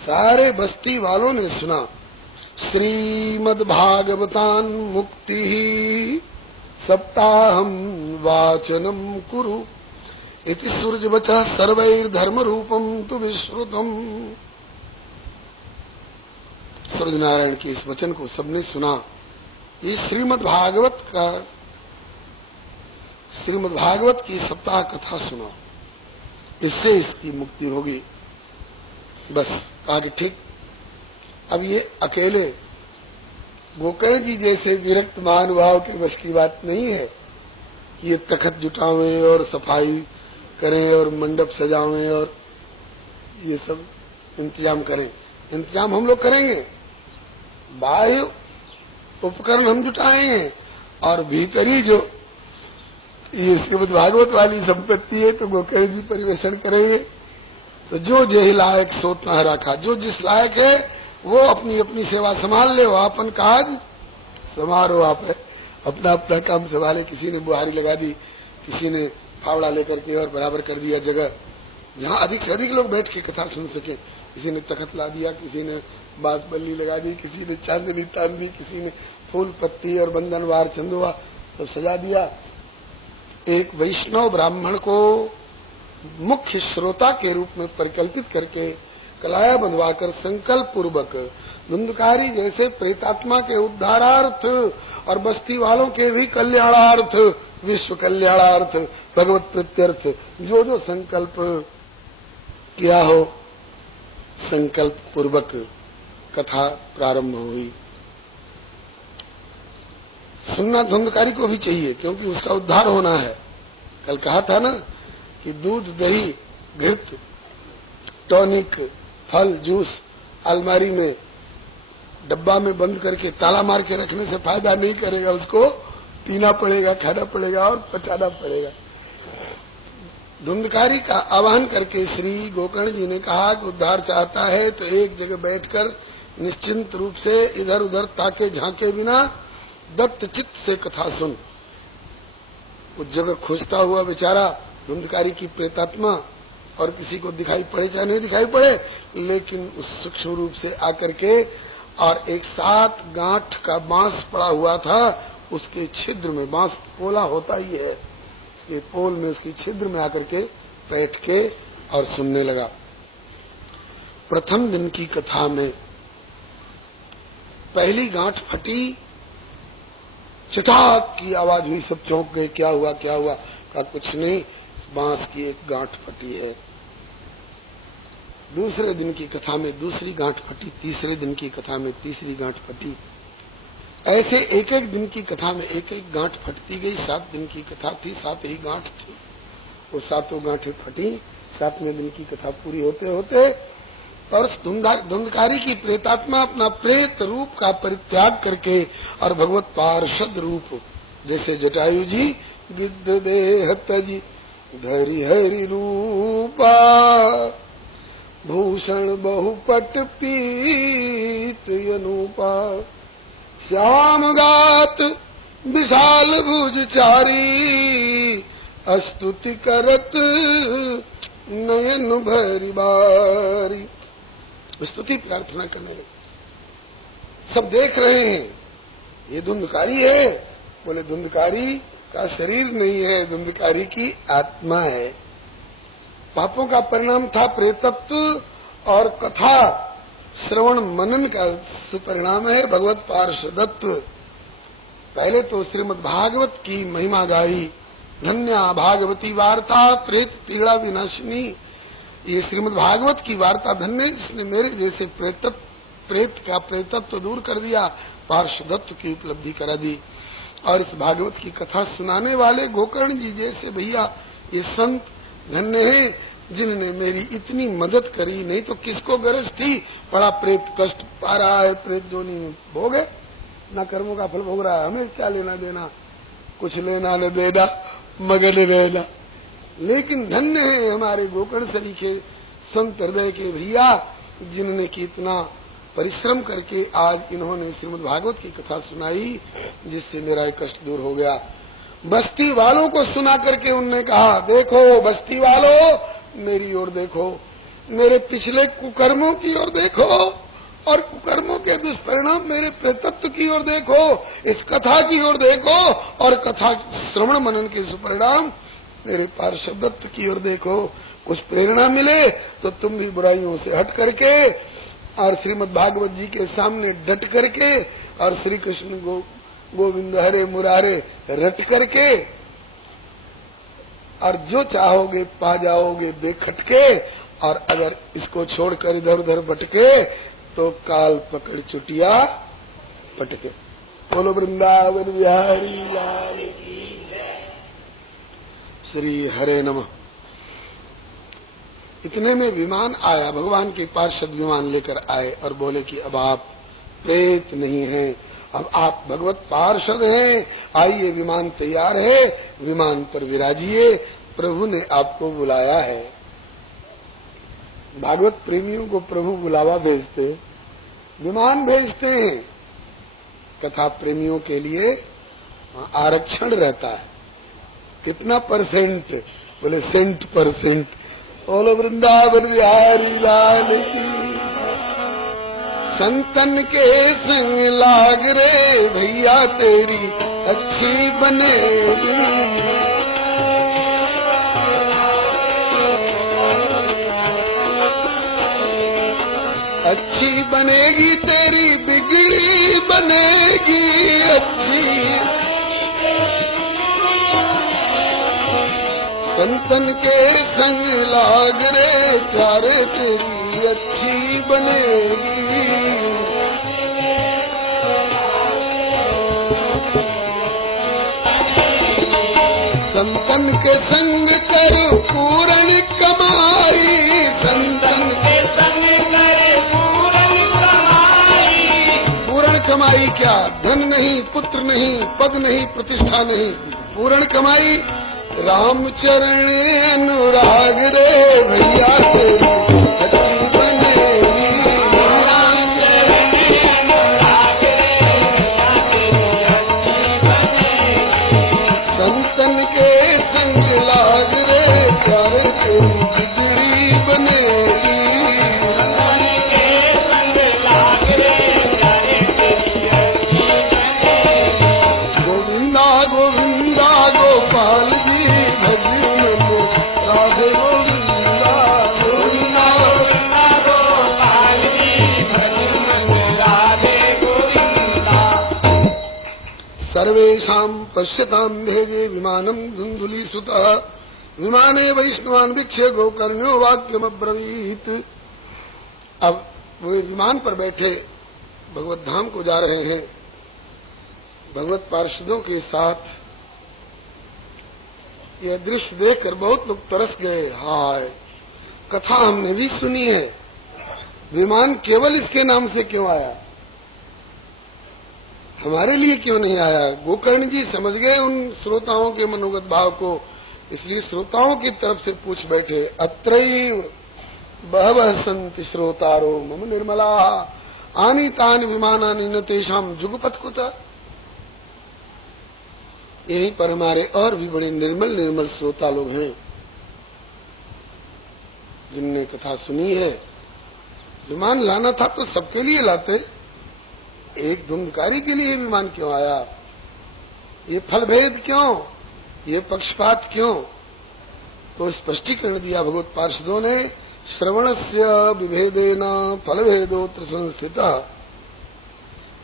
सारे बस्ती वालों ने सुना। श्रीमद्भागवतान मुक्ति सप्ताहम वाचनम कुरु इति सूर्यवचः सर्वैर्धर्म रूपम तु विश्रुतम। सूर्य नारायण के इस वचन को सबने सुना। ये श्रीमद् भागवत की सप्ताह कथा सुना, इससे इसकी मुक्ति होगी। बस कहा कि ठीक। अब ये अकेले गोकर्ण जी जैसे विरक्त महानुभाव के बस की बात नहीं है कि ये तखत जुटावें और सफाई करें और मंडप सजावें और ये सब इंतजाम करें। इंतजाम हम लोग करेंगे, बाह्य उपकरण हम जुटाएंगे और भीतरी जो ये श्रीमद् भागवत वाली संपत्ति है तो गोकर्ण जी परिवेशन करेंगे। तो जो जे लायक सोत न रखा, जो जिस लायक है वो अपनी अपनी सेवा संभाल ले, वो अपन काज संभालो। आप अपना अपना काम संभाले। किसी ने बुहारी लगा दी, किसी ने फावड़ा लेकर के और बराबर कर दिया जगह जहां अधिक से अधिक लोग बैठ के कथा सुन सके। किसी ने तखत ला दिया, किसी ने बांस बल्ली लगा दी, किसी ने चांदनी तान दी, किसी ने फूल पत्ती और बंधनवार चंदुआ तो सजा दिया। एक वैष्णव ब्राह्मण को मुख्य श्रोता के रूप में परिकल्पित करके कलाया बंधवाकर संकल्प पूर्वक धुंधकारी जैसे प्रेतात्मा के उद्धारार्थ और बस्ती वालों के भी कल्याणार्थ, विश्व कल्याणार्थ, भगवत प्रत्यर्थ जो जो संकल्प किया हो संकल्प पूर्वक कथा प्रारंभ हुई। सुनना धुंधकारी को भी चाहिए, क्योंकि उसका उद्धार होना है। कल कहा था ना कि दूध, दही, घृत, टॉनिक, फल, जूस अलमारी में डब्बा में बंद करके ताला मार के रखने से फायदा नहीं करेगा, उसको पीना पड़ेगा, खाना पड़ेगा और पचाना पड़ेगा। धुंधकारी का आह्वान करके श्री गोकर्ण जी ने कहा कि उद्धार चाहता है तो एक जगह बैठकर निश्चिंत रूप से इधर उधर ताके झांके बिना दत्त चित्त से कथा सुन। उस जगह खोजता हुआ बेचारा धुंधकारी की प्रेतात्मा, और किसी को दिखाई पड़े चाहे नहीं दिखाई पड़े, लेकिन उस सूक्ष्म रूप से आकर के, और एक 7 गांठ का बांस पड़ा हुआ था, उसके छिद्र में, बांस पोला होता ही है, उसके पोल में, उसकी छिद्र में आकर के बैठ के और सुनने लगा। प्रथम दिन की कथा में पहली गांठ फटी, चटाक की आवाज हुई, सब चौंक गए, क्या हुआ क्या हुआ? कहा कुछ नहीं, बांस की एक गांठ फटी है। दूसरे दिन की कथा में दूसरी गांठ फटी, तीसरे दिन की कथा में तीसरी गांठ फटी। ऐसे एक एक दिन की कथा में एक एक गांठ फटती गई। 7 दिन की कथा थी, 7 ही गांठ थी, वो 7 गांठें फटी। 7वें दिन की कथा पूरी होते होते और धुंधकारी की प्रेतात्मा अपना प्रेत रूप का परित्याग करके और भगवत पार्षद रूप, जैसे जटायु जी गिद्ध देह तजी धरि हरि रूपा, भूषण बहुपट पीत अनूपा, श्याम गात विशाल भुज चारी, स्तुति करत नयन भरी बारी। स्तुति प्रार्थना करने लगे। सब देख रहे हैं, ये धुंधकारी है। बोले धुंधकारी का शरीर नहीं है, धुंधकारी की आत्मा है। पापों का परिणाम था प्रेतत्व, और कथा श्रवण मनन का सुपरिणाम है भगवत पार्षदत्व। पहले तो श्रीमद् भागवत की महिमा गाई, धन्या भागवती वार्ता प्रेत पीड़ा विनाशिनी। ये श्रीमद् भागवत की वार्ता धन्य, जिसने मेरे जैसे प्रेत का प्रेतत्व दूर कर दिया, पार्षदत्व की उपलब्धि करा दी। और इस भागवत की कथा सुनाने वाले गोकर्ण जी जैसे भैया, ये संत धन्य हैं, जिन्होंने मेरी इतनी मदद करी। नहीं तो किसको गरज थी? बड़ा प्रेत कष्ट पा रहा है, प्रेत जोनी में भोगे, ना कर्मों का फल भोग रहा है, हमें क्या लेना देना, कुछ लेना न देना, मगन रहना। लेकिन धन्य है हमारे गोकर्ण सरीखे संत हृदय के भैया, जिन्होंने कि इतना परिश्रम करके आज इन्होंने श्रीमद् भागवत की कथा सुनाई, जिससे मेरा कष्ट दूर हो गया। बस्ती वालों को सुना करके उनने कहा, देखो बस्ती वालों, मेरी ओर देखो, मेरे पिछले कुकर्मों की ओर देखो, और कुकर्मों के दुष्परिणाम मेरे प्रेतत्व की ओर देखो, इस कथा की ओर देखो, और कथा श्रवण मनन के सुपरिणाम मेरे पार्षदत्व की ओर देखो। कुछ प्रेरणा मिले तो तुम भी बुराइयों से हट करके और श्रीमद् भागवत जी के सामने डट करके और श्री कृष्ण गोविंद हरे मुरारे रट करके और जो चाहोगे पा जाओगे बेखटके। और अगर इसको छोड़कर इधर उधर भटके तो काल पकड़ चुटिया पटके। बोलो वृंदावन बिहारी लाल की श्री हरे नमः। इतने में विमान आया, भगवान के पार्षद विमान लेकर आए और बोले कि अब आप प्रेत नहीं हैं, अब आप भगवत पार्षद हैं, आइए विमान तैयार है, विमान पर विराजिए, प्रभु ने आपको बुलाया है। भागवत प्रेमियों को प्रभु बुलावा भेजते, विमान भेजते हैं। कथा प्रेमियों के लिए आरक्षण रहता है। कितना परसेंट? बोले 100%। बोलो वृंदावन बिहारी लाल की। संतन के संग लाग रे भैया तेरी अच्छी बनेगी, अच्छी बनेगी तेरी बिगड़ी बनेगी अच्छी। संतन के संग लाग रे प्यारे तेरी अच्छी बनेगी। संतन के संग कर पूर्ण कमाई, संतन के संग कर पूर्ण कमाई। पूर्ण कमाई क्या? धन नहीं, पुत्र नहीं, पद नहीं, प्रतिष्ठा नहीं, पूर्ण कमाई राम चरण अनुराग रे भैया तेरी अच्छी बनेगी। राम चरण अनुराग रे संतन के संग लाग रे प्यारे तेरी बिगड़ी बनेगी। संतन के संग लाग रे प्यारे तेरी अच्छी बनेगी। गोविंदा गोविंदा गोपाल जी राधे गोविंदा गोविंदा गोपाल जी राधे गोविंदा। सर्वेषां पश्यतां भेजे विमानं धुन्धुलीसुतः विमाने वैष्णवान् वीक्ष्य गोकर्ण्यो वाक्यमब्रवीत्। अब वे विमान पर बैठे भगवत धाम को जा रहे हैं भगवत पार्षदों के साथ। यह दृश्य देखकर बहुत लोग तरस गए। हाय, कथा हमने भी सुनी है, विमान केवल इसके नाम से क्यों आया, हमारे लिए क्यों नहीं आया? गोकर्ण जी समझ गए उन श्रोताओं के मनोगत भाव को, इसलिए श्रोताओं की तरफ से पूछ बैठे। अत्रैव बहवः सन्ति श्रोतारो मम निर्मला आनीतानि विमानानि न तेषां जुगपथ कुतः। यहीं पर हमारे और भी बड़े निर्मल निर्मल श्रोता लोग हैं जिनने कथा सुनी है। विमान लाना था तो सबके लिए लाते, एक धुंधकारी के लिए विमान क्यों आया? ये फलभेद क्यों, ये पक्षपात क्यों? तो स्पष्टीकरण दिया भगवत पार्षदों ने। श्रवणस्य विभेदेन फलभेदोत्र संस्थितः।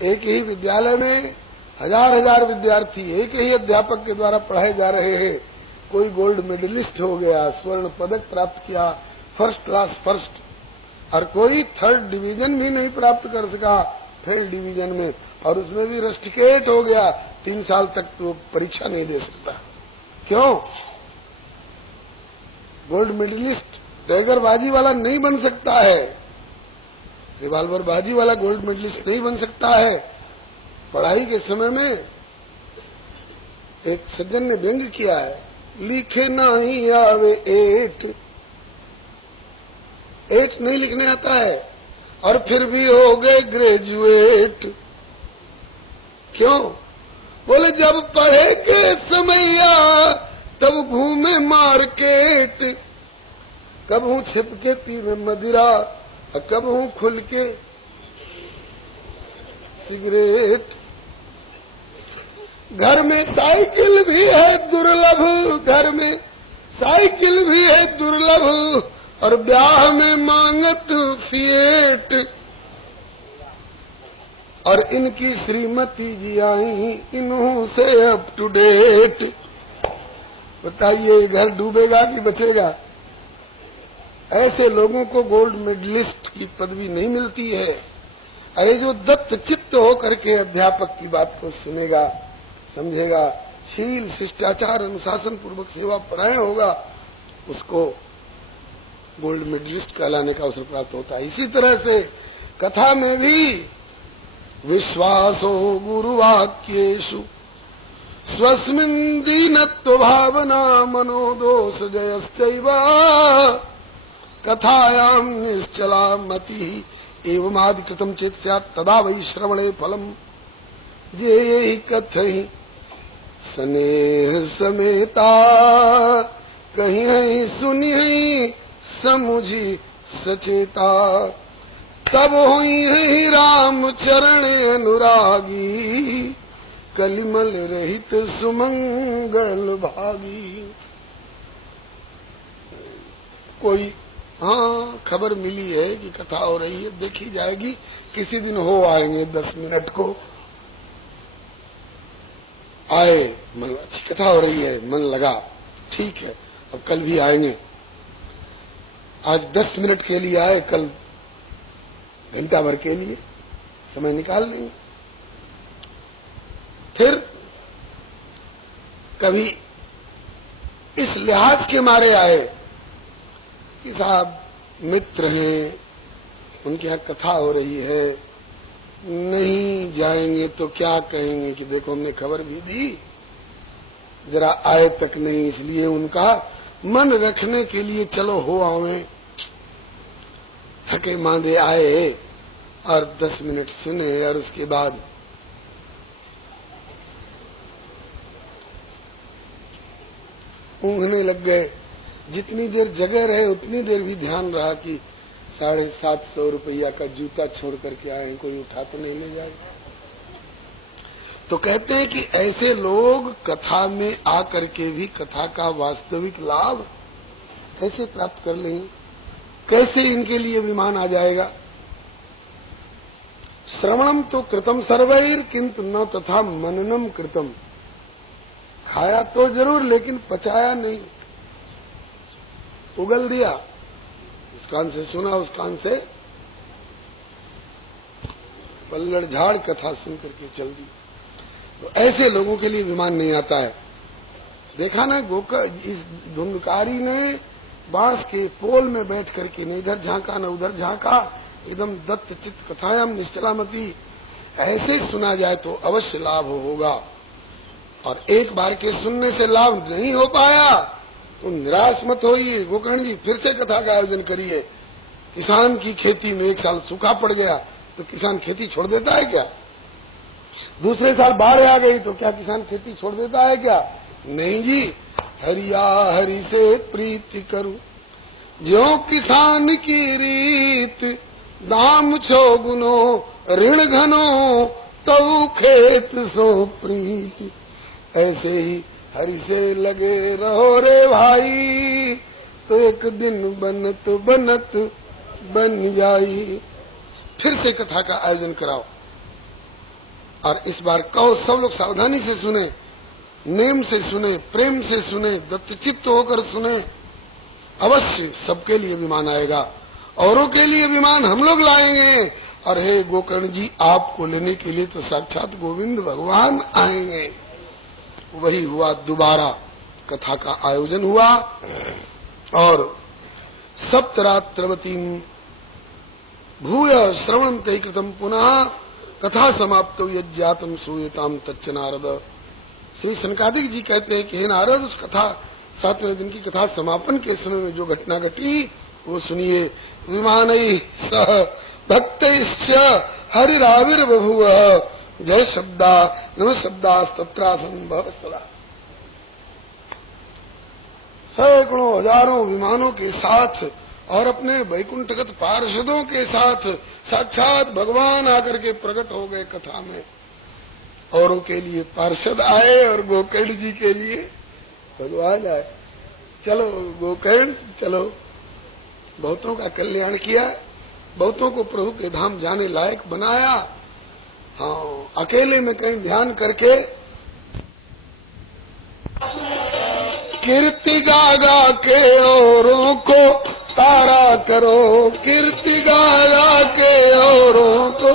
एक ही विद्यालय में हजार हजार विद्यार्थी एक ही अध्यापक के द्वारा पढ़ाए जा रहे हैं। कोई गोल्ड मेडलिस्ट हो गया, स्वर्ण पदक प्राप्त किया, फर्स्ट क्लास फर्स्ट, और कोई थर्ड डिवीजन भी नहीं प्राप्त कर सका फेल डिवीजन में, और उसमें भी रस्टिकेट हो गया, 3 साल तक तो परीक्षा नहीं दे सकता। क्यों? गोल्ड मेडलिस्ट टाइगरबाजी वाला नहीं बन सकता है, रिवाल्वर बाजी वाला गोल्ड मेडलिस्ट नहीं बन सकता है। पढ़ाई के समय में एक सज्जन ने व्यंग किया है, लिखे नहीं आवे एट नहीं लिखने आता है और फिर भी हो गए ग्रेजुएट। क्यों? बोले जब पढ़े के समैया तब घूमे मार्केट, कब हूं छिप के पीवे मदिरा और कब हूं खुल के सिगरेट। घर में साइकिल भी है दुर्लभ, घर में साइकिल भी है दुर्लभ, और ब्याह में मांगत फिएट। और इनकी श्रीमती जी आई इन्हों से अप टू डेट। बताइए घर डूबेगा कि बचेगा? ऐसे लोगों को गोल्ड मेडलिस्ट की पदवी नहीं मिलती है। अरे जो दत्त चित्त होकर के अध्यापक की बात को सुनेगा, समझेगा, शील शिष्टाचार अनुशासन पूर्वक सेवा परायण होगा, उसको गोल्ड मेडलिस्ट कहलाने का अवसर प्राप्त होता है। इसी तरह से कथा में भी विश्वासो गुरुवाक्येषु स्वस्मिन् दीनत्व भावना मनोदोष जयश्चैव कथायां निश्चला मति एवमादिकृतं चेत् स्यात् तदा वै श्रवणे फलम् ये कथहि स्नेह समेता कहीं है सुनी समुझी सचेता तब हुई है राम चरण अनुरागी कलिमल रहित सुमंगल भागी। कोई खबर मिली है कि कथा हो रही है, देखी जाएगी, किसी दिन हो आएंगे 10 मिनट को। आए, मन अच्छी कथा हो रही है, मन लगा, ठीक है, अब कल भी आएंगे। आज 10 मिनट के लिए आए, कल घंटा भर के लिए समय निकाल लेंगे। फिर कभी इस लिहाज के मारे आए कि साहब मित्र हैं, उनके यहाँ कथा हो रही है, नहीं जाएंगे तो क्या कहेंगे कि देखो हमने खबर भी दी, जरा आए तक नहीं, इसलिए उनका मन रखने के लिए चलो हो आवे। थके मांदे आए और 10 मिनट सुने और उसके बाद ऊँघने लग गए। जितनी देर जगह रहे उतनी देर भी ध्यान रहा कि 750 रुपया का जूता छोड़ करके आए, कोई उठा तो नहीं ले जाए। तो कहते हैं कि ऐसे लोग कथा में आकर के भी कथा का वास्तविक लाभ कैसे प्राप्त कर लेंगे, कैसे इनके लिए विमान आ जाएगा। श्रवणम तो कृतम सर्वैर किंतु न तथा मननम कृतम। खाया तो जरूर लेकिन पचाया नहीं, उगल दिया, इस कान से सुना उस कान से पल्लड़ झाड़ कथा सुन करके चल दी। तो ऐसे लोगों के लिए विमान नहीं आता है। देखा ना इस धुंधकारी ने बांस के पोल में बैठ करके न इधर झांका न उधर झांका, एकदम दत्त चित्त कथायाम निश्चलामती। ऐसे सुना जाए तो अवश्य लाभ होगा, और एक बार के सुनने से लाभ नहीं हो पाया तो निराश मत होइए। गोकर्ण जी फिर से कथा का आयोजन करिए। किसान की खेती में एक साल सूखा पड़ गया तो किसान खेती छोड़ देता है क्या? दूसरे साल बाढ़ आ गई तो क्या किसान खेती छोड़ देता है क्या? नहीं जी। हरिया हरि से प्रीति करूं ज्यों किसान की रीत, दाम छो गुनो ऋण घनो तऊ खेत सो प्रीति। ऐसे ही हरि से लगे रहो रे भाई, तो एक दिन बनत बनत बन जाई। फिर से कथा का आयोजन कराओ, और इस बार कहो सब लोग सावधानी से सुने, नेम से सुने, प्रेम से सुने, दत्तचित्त होकर सुने। अवश्य सबके लिए विमान आएगा, औरों के लिए विमान हम लोग लाएंगे। और हे गोकर्ण जी, आपको लेने के लिए तो साक्षात गोविंद भगवान आएंगे। वही हुआ, दोबारा कथा का आयोजन हुआ, और सप्तरात्रवती भूय श्रवणम तै कृतम पुनः कथा समाप्त यज्ञातम श्रूयताम तच्च नारद। श्री सनकादिक जी कहते हैं कि हे नारद, उस कथा 7वें दिन की कथा समापन के समय में जो घटना घटी वो सुनिए। विमानैः सह भक्तैश्च हरिराविर्बभूव, जय शब्दा नम शब्दास्तत्रासन् भवस्तदा। सैकड़ों हजारों विमानों के साथ और अपने वैकुंठगत पार्षदों के साथ साक्षात भगवान आकर के प्रकट हो गए कथा में। औरों के लिए पार्षद आए और गोकर्ण जी के लिए भगवान आए। चलो गोकर्ण चलो, बहुतों का कल्याण किया, बहुतों को प्रभु के धाम जाने लायक बनाया। हाँ, अकेले में कहीं ध्यान करके कीर्ति गा गा के औरों को तारा करो, कीर्ति गा गा के औरों को,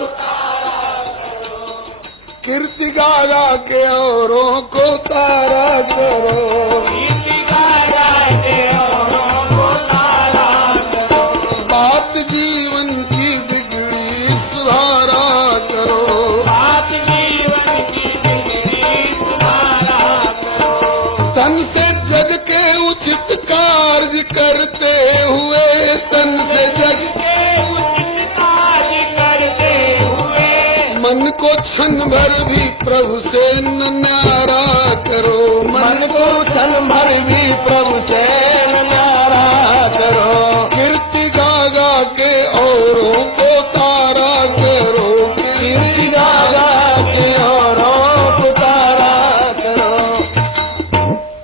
कीर्ति गा गा के औरों को तारा करो, कीर्ति गा गा के औरों को तारा करो। बात जीवन की बिगड़ी सुधारा करो, बात जीवन की बिगड़ी सुधारा करो। तन से जग के उचित कार्य करते हुए, तन से जग के उचित कार्य करते हुए, मन को क्षण भर भी प्रभु से न न्यारा करो, मन को क्षण भर भी प्रभु से न न्यारा करो। कीर्ति गा गा के औरों को तारा करो, कीर्ति गा गा के औरों को तारा करो।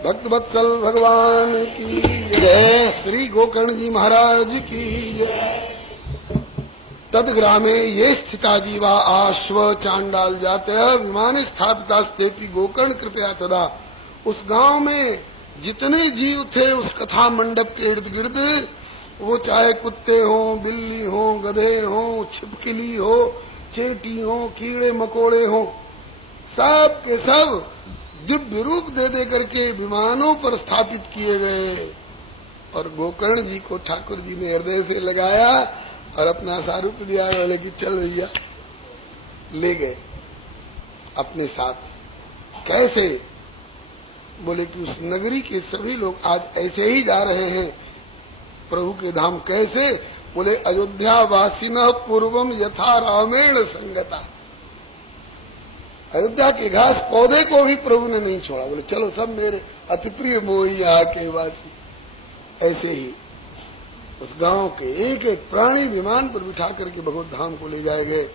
भक्त वत्सल भगवान की जय, श्री गोकर्ण जी महाराज की जय। तदग्रामे ये स्थिता जीवा आश्व चांडाल जाते विमान स्थापिता स्तेपी गोकर्ण कृपया तदा। उस गांव में जितने जीव थे उस कथा मंडप के इर्द गिर्द, वो चाहे कुत्ते हो, बिल्ली हो, गधे हो, छिपकली हो, चींटी हो, कीड़े मकोड़े हो, सब के सब दिव्य रूप दे दे करके विमानों पर स्थापित किए गए। और गोकर्ण जी को ठाकुर जी ने हृदय से लगाया और अपना सारूप दिया, बोले कि चल भैया, ले गए अपने साथ। कैसे? बोले कि उस नगरी के सभी लोग आज ऐसे ही जा रहे हैं प्रभु के धाम। कैसे? बोले अयोध्या वासिनः पूर्वम यथा रामेण संगता। अयोध्या के घास पौधे को भी प्रभु ने नहीं छोड़ा। बोले चलो सब मेरे अति प्रिय मोही यहाँ के वासी। ऐसे ही उस गांव के एक एक प्राणी विमान पर बिठा करके भगवत धाम को ले जाए गए।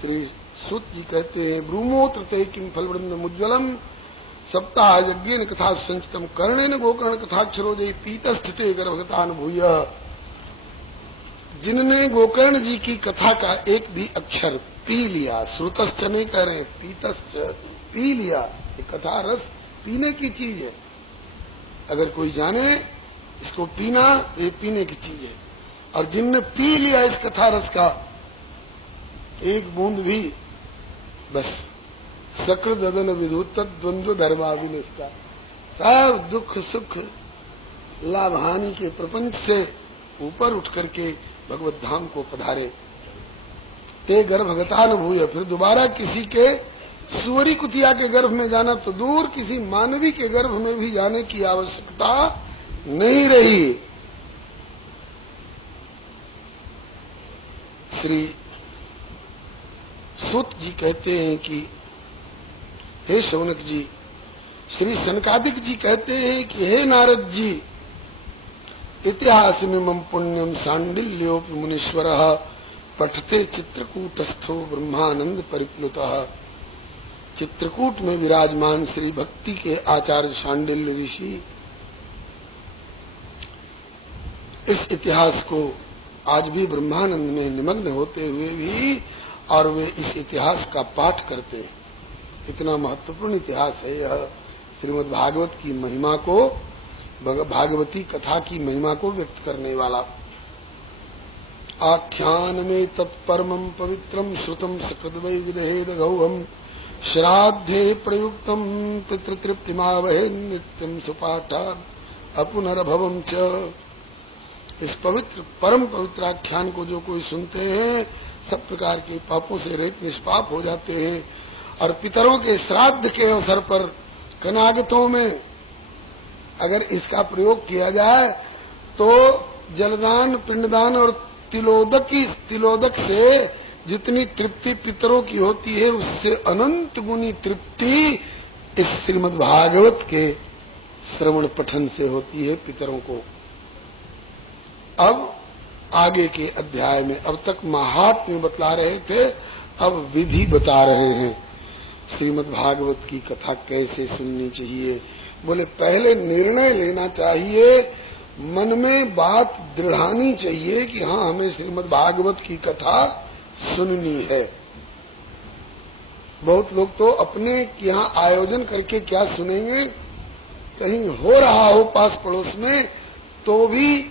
श्री सूत जी कहते हैं, ब्रूमोत्र ते किम फलवृंदम उज्ज्वलम सप्ताह यज्ञेन कथा संचितम कर्णेन गोकर्ण कथाक्षरो जय पीतस्थिते गर्भगतानुभूय। जिनने गोकर्ण जी की कथा का एक भी अक्षर पी लिया, श्रुतश्च नहीं कह रहे, पीतश्च, पी लिया। ये कथा रस पीने की चीज है। अगर कोई जाने इसको पीना, ये पीने की चीज है। और जिनने पी लिया इस कथा रस का एक बूंद भी, बस सकृदन विधुत द्वंद्व धर्माविनिष्टा, सब दुख सुख लाभ हानि के प्रपंच से ऊपर उठ करके भगवत धाम को पधारे। ते गर्भगतानुभूय, फिर दोबारा किसी के सुअरी कुतिया के गर्भ में जाना तो दूर, किसी मानवी के गर्भ में भी जाने की आवश्यकता नहीं रही। श्री सूत जी कहते हैं कि हे शौनक जी, श्री सनकादिक जी कहते हैं कि हे नारद जी, इतिहास में मम पुण्यम सांडिल्योपि मुनीश्वरः पठते चित्रकूटस्थो ब्रह्मानंद परिप्लुतः। चित्रकूट में विराजमान श्री भक्ति के आचार्य सांडिल्य ऋषि इस इतिहास को आज भी ब्रह्मानंद में निमग्न होते हुए भी, और वे इस इतिहास का पाठ करते हैं। इतना महत्वपूर्ण इतिहास है यह। श्रीमद् भागवत की महिमा को, भागवती कथा की महिमा को व्यक्त करने वाला। आख्यान में तत्परमं पवित्रम श्रुतम सकृद्वै विदहेद गौहम श्राद्धे प्रयुक्तम पितृतृप्तिमावहे नित्यम सुपाठा अपुनर्भवम च। इस पवित्र, परम पवित्र आख्यान को जो कोई सुनते हैं, सब प्रकार के पापों से रहित निष्पाप हो जाते हैं। और पितरों के श्राद्ध के अवसर पर कनागतों में अगर इसका प्रयोग किया जाए तो जलदान, पिंडदान और तिलोदक से जितनी तृप्ति पितरों की होती है, उससे अनंत गुनी तृप्ति इस श्रीमद् भागवत के श्रवण पठन से होती है पितरों को। अब आगे के अध्याय में, अब तक महात्म्य बतला रहे थे, अब विधि बता रहे हैं। श्रीमद् भागवत की कथा कैसे सुननी चाहिए? बोले पहले निर्णय लेना चाहिए, मन में बात दृढ़ानी चाहिए कि हाँ, हमें श्रीमद् भागवत की कथा सुननी है। बहुत लोग तो अपने यहाँ आयोजन करके क्या सुनेंगे, कहीं हो रहा हो पास पड़ोस में तो भी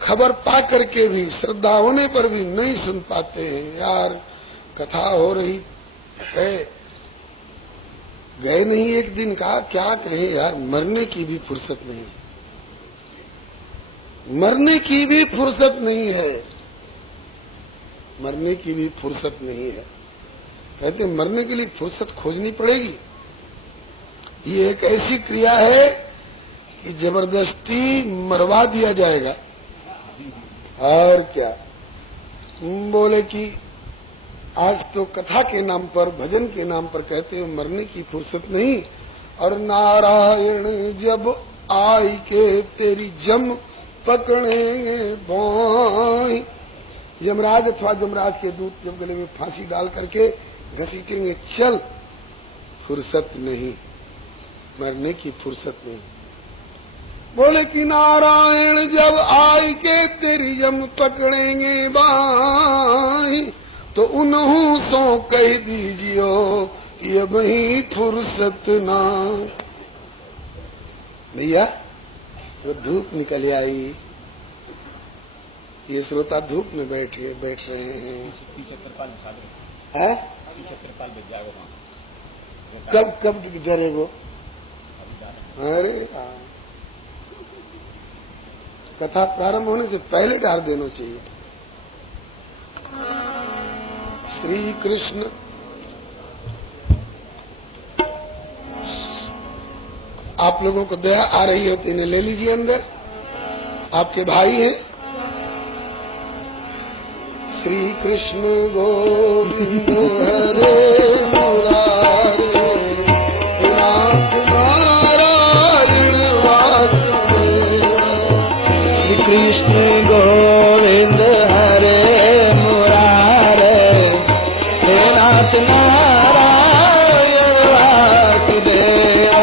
खबर पा करके भी, श्रद्धा होने पर भी नहीं सुन पाते हैं। यार कथा हो रही है, गए नहीं एक दिन का, क्या कहें यार, मरने की भी फुर्सत नहीं, मरने की भी फुर्सत नहीं है, मरने की भी फुर्सत नहीं है। कहते मरने के लिए फुर्सत खोजनी पड़ेगी। ये एक ऐसी क्रिया है कि जबरदस्ती मरवा दिया जाएगा। और क्या बोले कि आज तो कथा के नाम पर, भजन के नाम पर कहते हैं मरने की फुर्सत नहीं। और नारायण जब आई के तेरी जम पकड़ेंगे बाई, यमराज अथवा जमराज के दूत जब गले में फांसी डाल करके घसीटेंगे, चल, फुर्सत नहीं, मरने की फुर्सत नहीं। बोले कि नारायण जब आई के तेरी जम पकड़ेंगे बाई, तो उन्हों सो कह दीजियो कि अब ही फुर्सत ना। भैया वो धूप निकल आई, ये श्रोता धूप में बैठ रहे हैं। कब डरे वो? अरे कथा प्रारंभ होने से पहले डाल देना चाहिए। श्री कृष्ण आप लोगों को दया आ रही हो तो इन्हें ले लीजिए अंदर, आपके भाई हैं। श्री कृष्ण गोविंद हरे मुरारे, नाथ नारायण वासुदेव। श्री कृष्ण गोविंद हरे मुरारे, नाथ नारायण वासुदेव।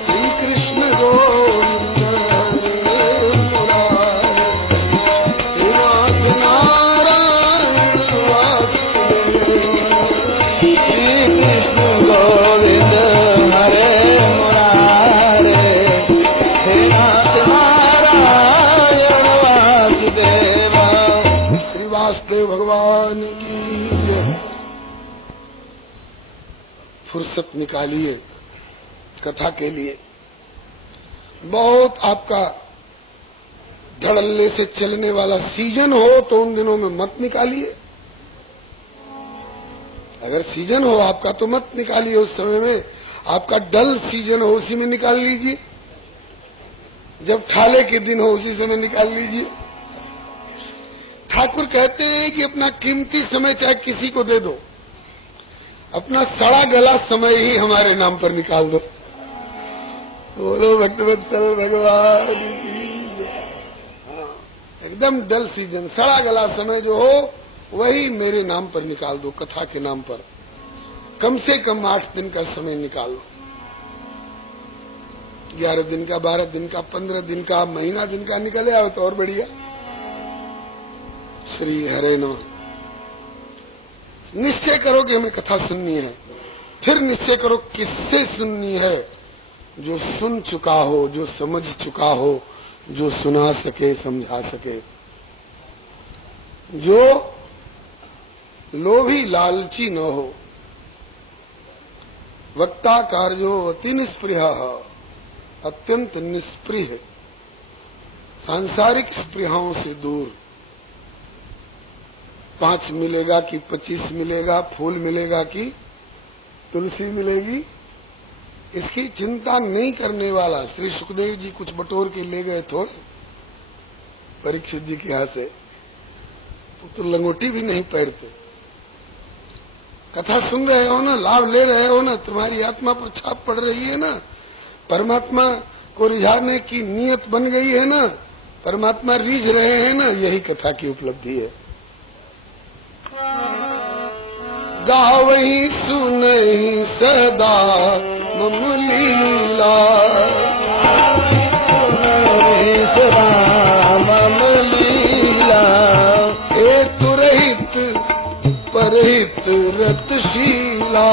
श्री कृष्ण गोविंद हरे मुरारे, नाथ नारायण वासुदेव। श्री कृष्ण गोविंद हरे मुरारे, नाथ नारायण वासुदेव। श्री वासुदेव भगवान की फुर्सत निकालिए कथा के लिए। बहुत आपका धड़ल्ले से चलने वाला सीजन हो तो उन दिनों में मत निकालिए। अगर सीजन हो आपका तो मत निकालिए उस समय में। आपका डल सीजन हो उसी में निकाल लीजिए। जब ठाले के दिन हो उसी समय निकाल लीजिए। ठाकुर कहते हैं कि अपना कीमती समय चाहे किसी को दे दो, अपना सड़ा गला समय ही हमारे नाम पर निकाल दो। बोलो भक्तवत्सल भगवान की। हाँ, एकदम डल सीजन, सड़ा गला समय जो हो वही मेरे नाम पर निकाल दो, कथा के नाम पर। कम से कम 8 दिन का समय निकाल लो। 11 दिन का, 12 दिन का, 15 दिन का, महीना दिन का निकले आओ तो और बढ़िया। श्री हरे नमः। निश्चय करो कि हमें कथा सुननी है, फिर निश्चय करो किससे सुननी है। जो सुन चुका हो, जो समझ चुका हो, जो सुना सके, समझा सके, जो लोभी लालची न हो। वक्ता कार्यो अति निष्प्रिय, अत्यंत निष्प्रिय, सांसारिक स्पृहाओं से दूर। 5 मिलेगा कि 25 मिलेगा, फूल मिलेगा कि तुलसी मिलेगी, इसकी चिंता नहीं करने वाला। श्री सुखदेव जी कुछ बटोर के ले गए थोड़े परीक्षित जी के यहाँ से, तो लंगोटी भी नहीं पैरते। कथा सुन रहे हो ना, लाभ ले रहे हो ना, तुम्हारी आत्मा पर छाप पड़ रही है ना, परमात्मा को रिझाने की नीयत बन गई है ना, परमात्मा रीझ रहे हैं ना, यही कथा की उपलब्धि है। गावहीं सुनहीं सदा मम लीला, सुनहीं सदा मम लीला। हेतु रहित परहित रतशीला,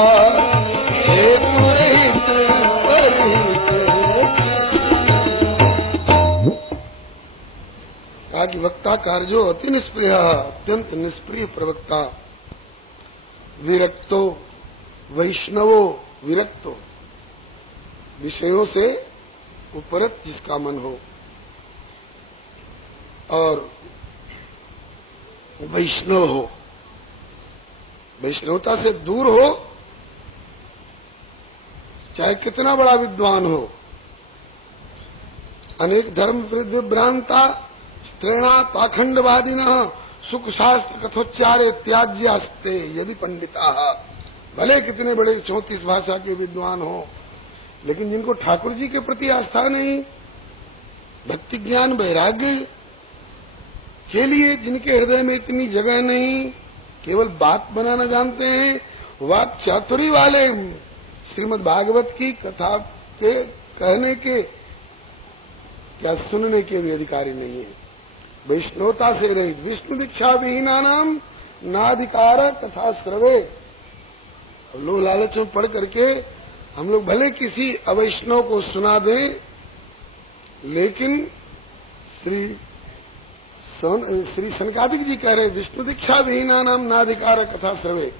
हेतु रहित परहित। कहा कि वक्ता कार्यो अति निष्प्रिय, अत्यंत निष्प्रिय प्रवक्ता। विरक्तो वैष्णवो विरक्तो, विषयों से उपरत जिसका मन हो, और वैष्णव हो, वैष्णवता से दूर हो, चाहे कितना बड़ा विद्वान हो। अनेक धर्म विभ्रांता स्त्रीणा पाखंडवादिनः सुख शास्त्र कथोच्चारे त्याज्यास्ते यदि पंडिता। भले कितने बड़े 34 भाषा के विद्वान हो, लेकिन जिनको ठाकुर जी के प्रति आस्था नहीं, भक्ति ज्ञान वैराग्य के लिए जिनके हृदय में इतनी जगह नहीं, केवल बात बनाना जानते हैं, वाक चातुरी वाले, श्रीमद् भागवत की कथा के कहने के क्या सुनने के भी अधिकारी नहीं है। वैष्णवता से रहित, विष्णु दीक्षा विहीना नाम नाधिकार कथा श्रवे। लोग लालच में पढ़ करके हम लोग भले किसी अवैष्णव को सुना दें, लेकिन श्री श्री सनकादिक जी कह रहे विष्णु दीक्षा विहीना नाम नाधिकार कथा श्रवे।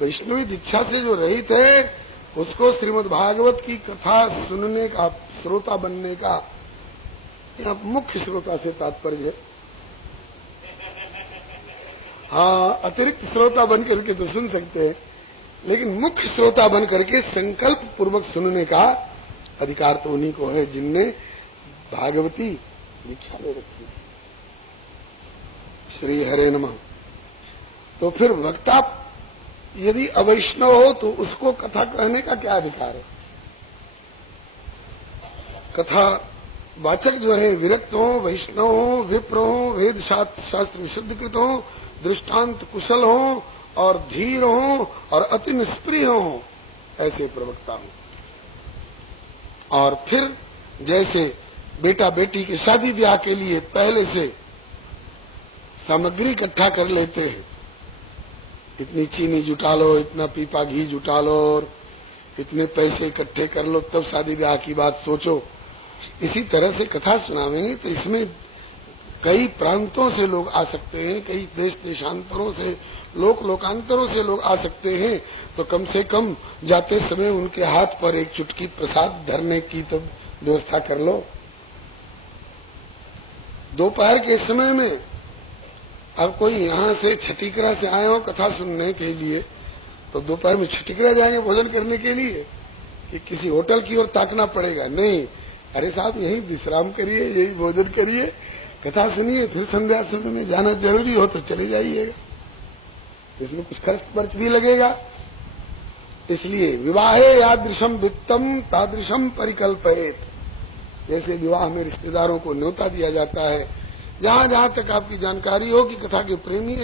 वैष्णवी दीक्षा से जो रहित है उसको श्रीमद् भागवत की कथा सुनने का, श्रोता बनने का, यहाँ मुख्य श्रोता से तात्पर्य है। हाँ, अतिरिक्त श्रोता बन करके तो सुन सकते हैं, लेकिन मुख्य श्रोता बन करके संकल्प पूर्वक सुनने का अधिकार तो उन्हीं को है जिनने भागवती दीक्षा ले रखी है। श्री हरे नमः। तो फिर वक्ता यदि अवैष्णव हो तो उसको कथा कहने का क्या अधिकार है? कथा वाचक जो है विरक्त हो, वैष्णव हो, विप्र हो, वेद शास्त्र विशुद्धकृत हो, दृष्टांत कुशल हो और धीर हो और अति निष्प्रिय हो, ऐसे प्रवक्ता हो। और फिर जैसे बेटा बेटी के शादी ब्याह के लिए पहले से सामग्री इकट्ठा कर लेते हैं, इतनी चीनी जुटा लो, इतना पीपा घी जुटा लो और इतने पैसे इकट्ठे कर लो तब शादी ब्याह की बात सोचो, इसी तरह से कथा सुनावेंगे तो इसमें कई प्रांतों से लोग आ सकते हैं, कई देश देशांतरों से, लोकांतरों से लोग आ सकते हैं। तो कम से कम जाते समय उनके हाथ पर एक चुटकी प्रसाद धरने की तो व्यवस्था कर लो। दोपहर के समय में अब कोई यहाँ से छठीकरा से आए हो कथा सुनने के लिए, तो दोपहर में छठीकरा जाएंगे भोजन करने के लिए कि किसी होटल की ओर ताकना पड़ेगा? नहीं, अरे साहब यहीं विश्राम करिए, यही भोजन करिए, कथा सुनिए, फिर संध्या समय में जाना जरूरी हो तो चले जाइएगा, इसमें कुछ खर्च भी लगेगा। इसलिए विवाहे यादृशम वित्तम तादृशम परिकल्पयेत। जैसे विवाह में रिश्तेदारों को न्योता दिया जाता है, जहां जहां तक आपकी जानकारी हो कि कथा के प्रेमी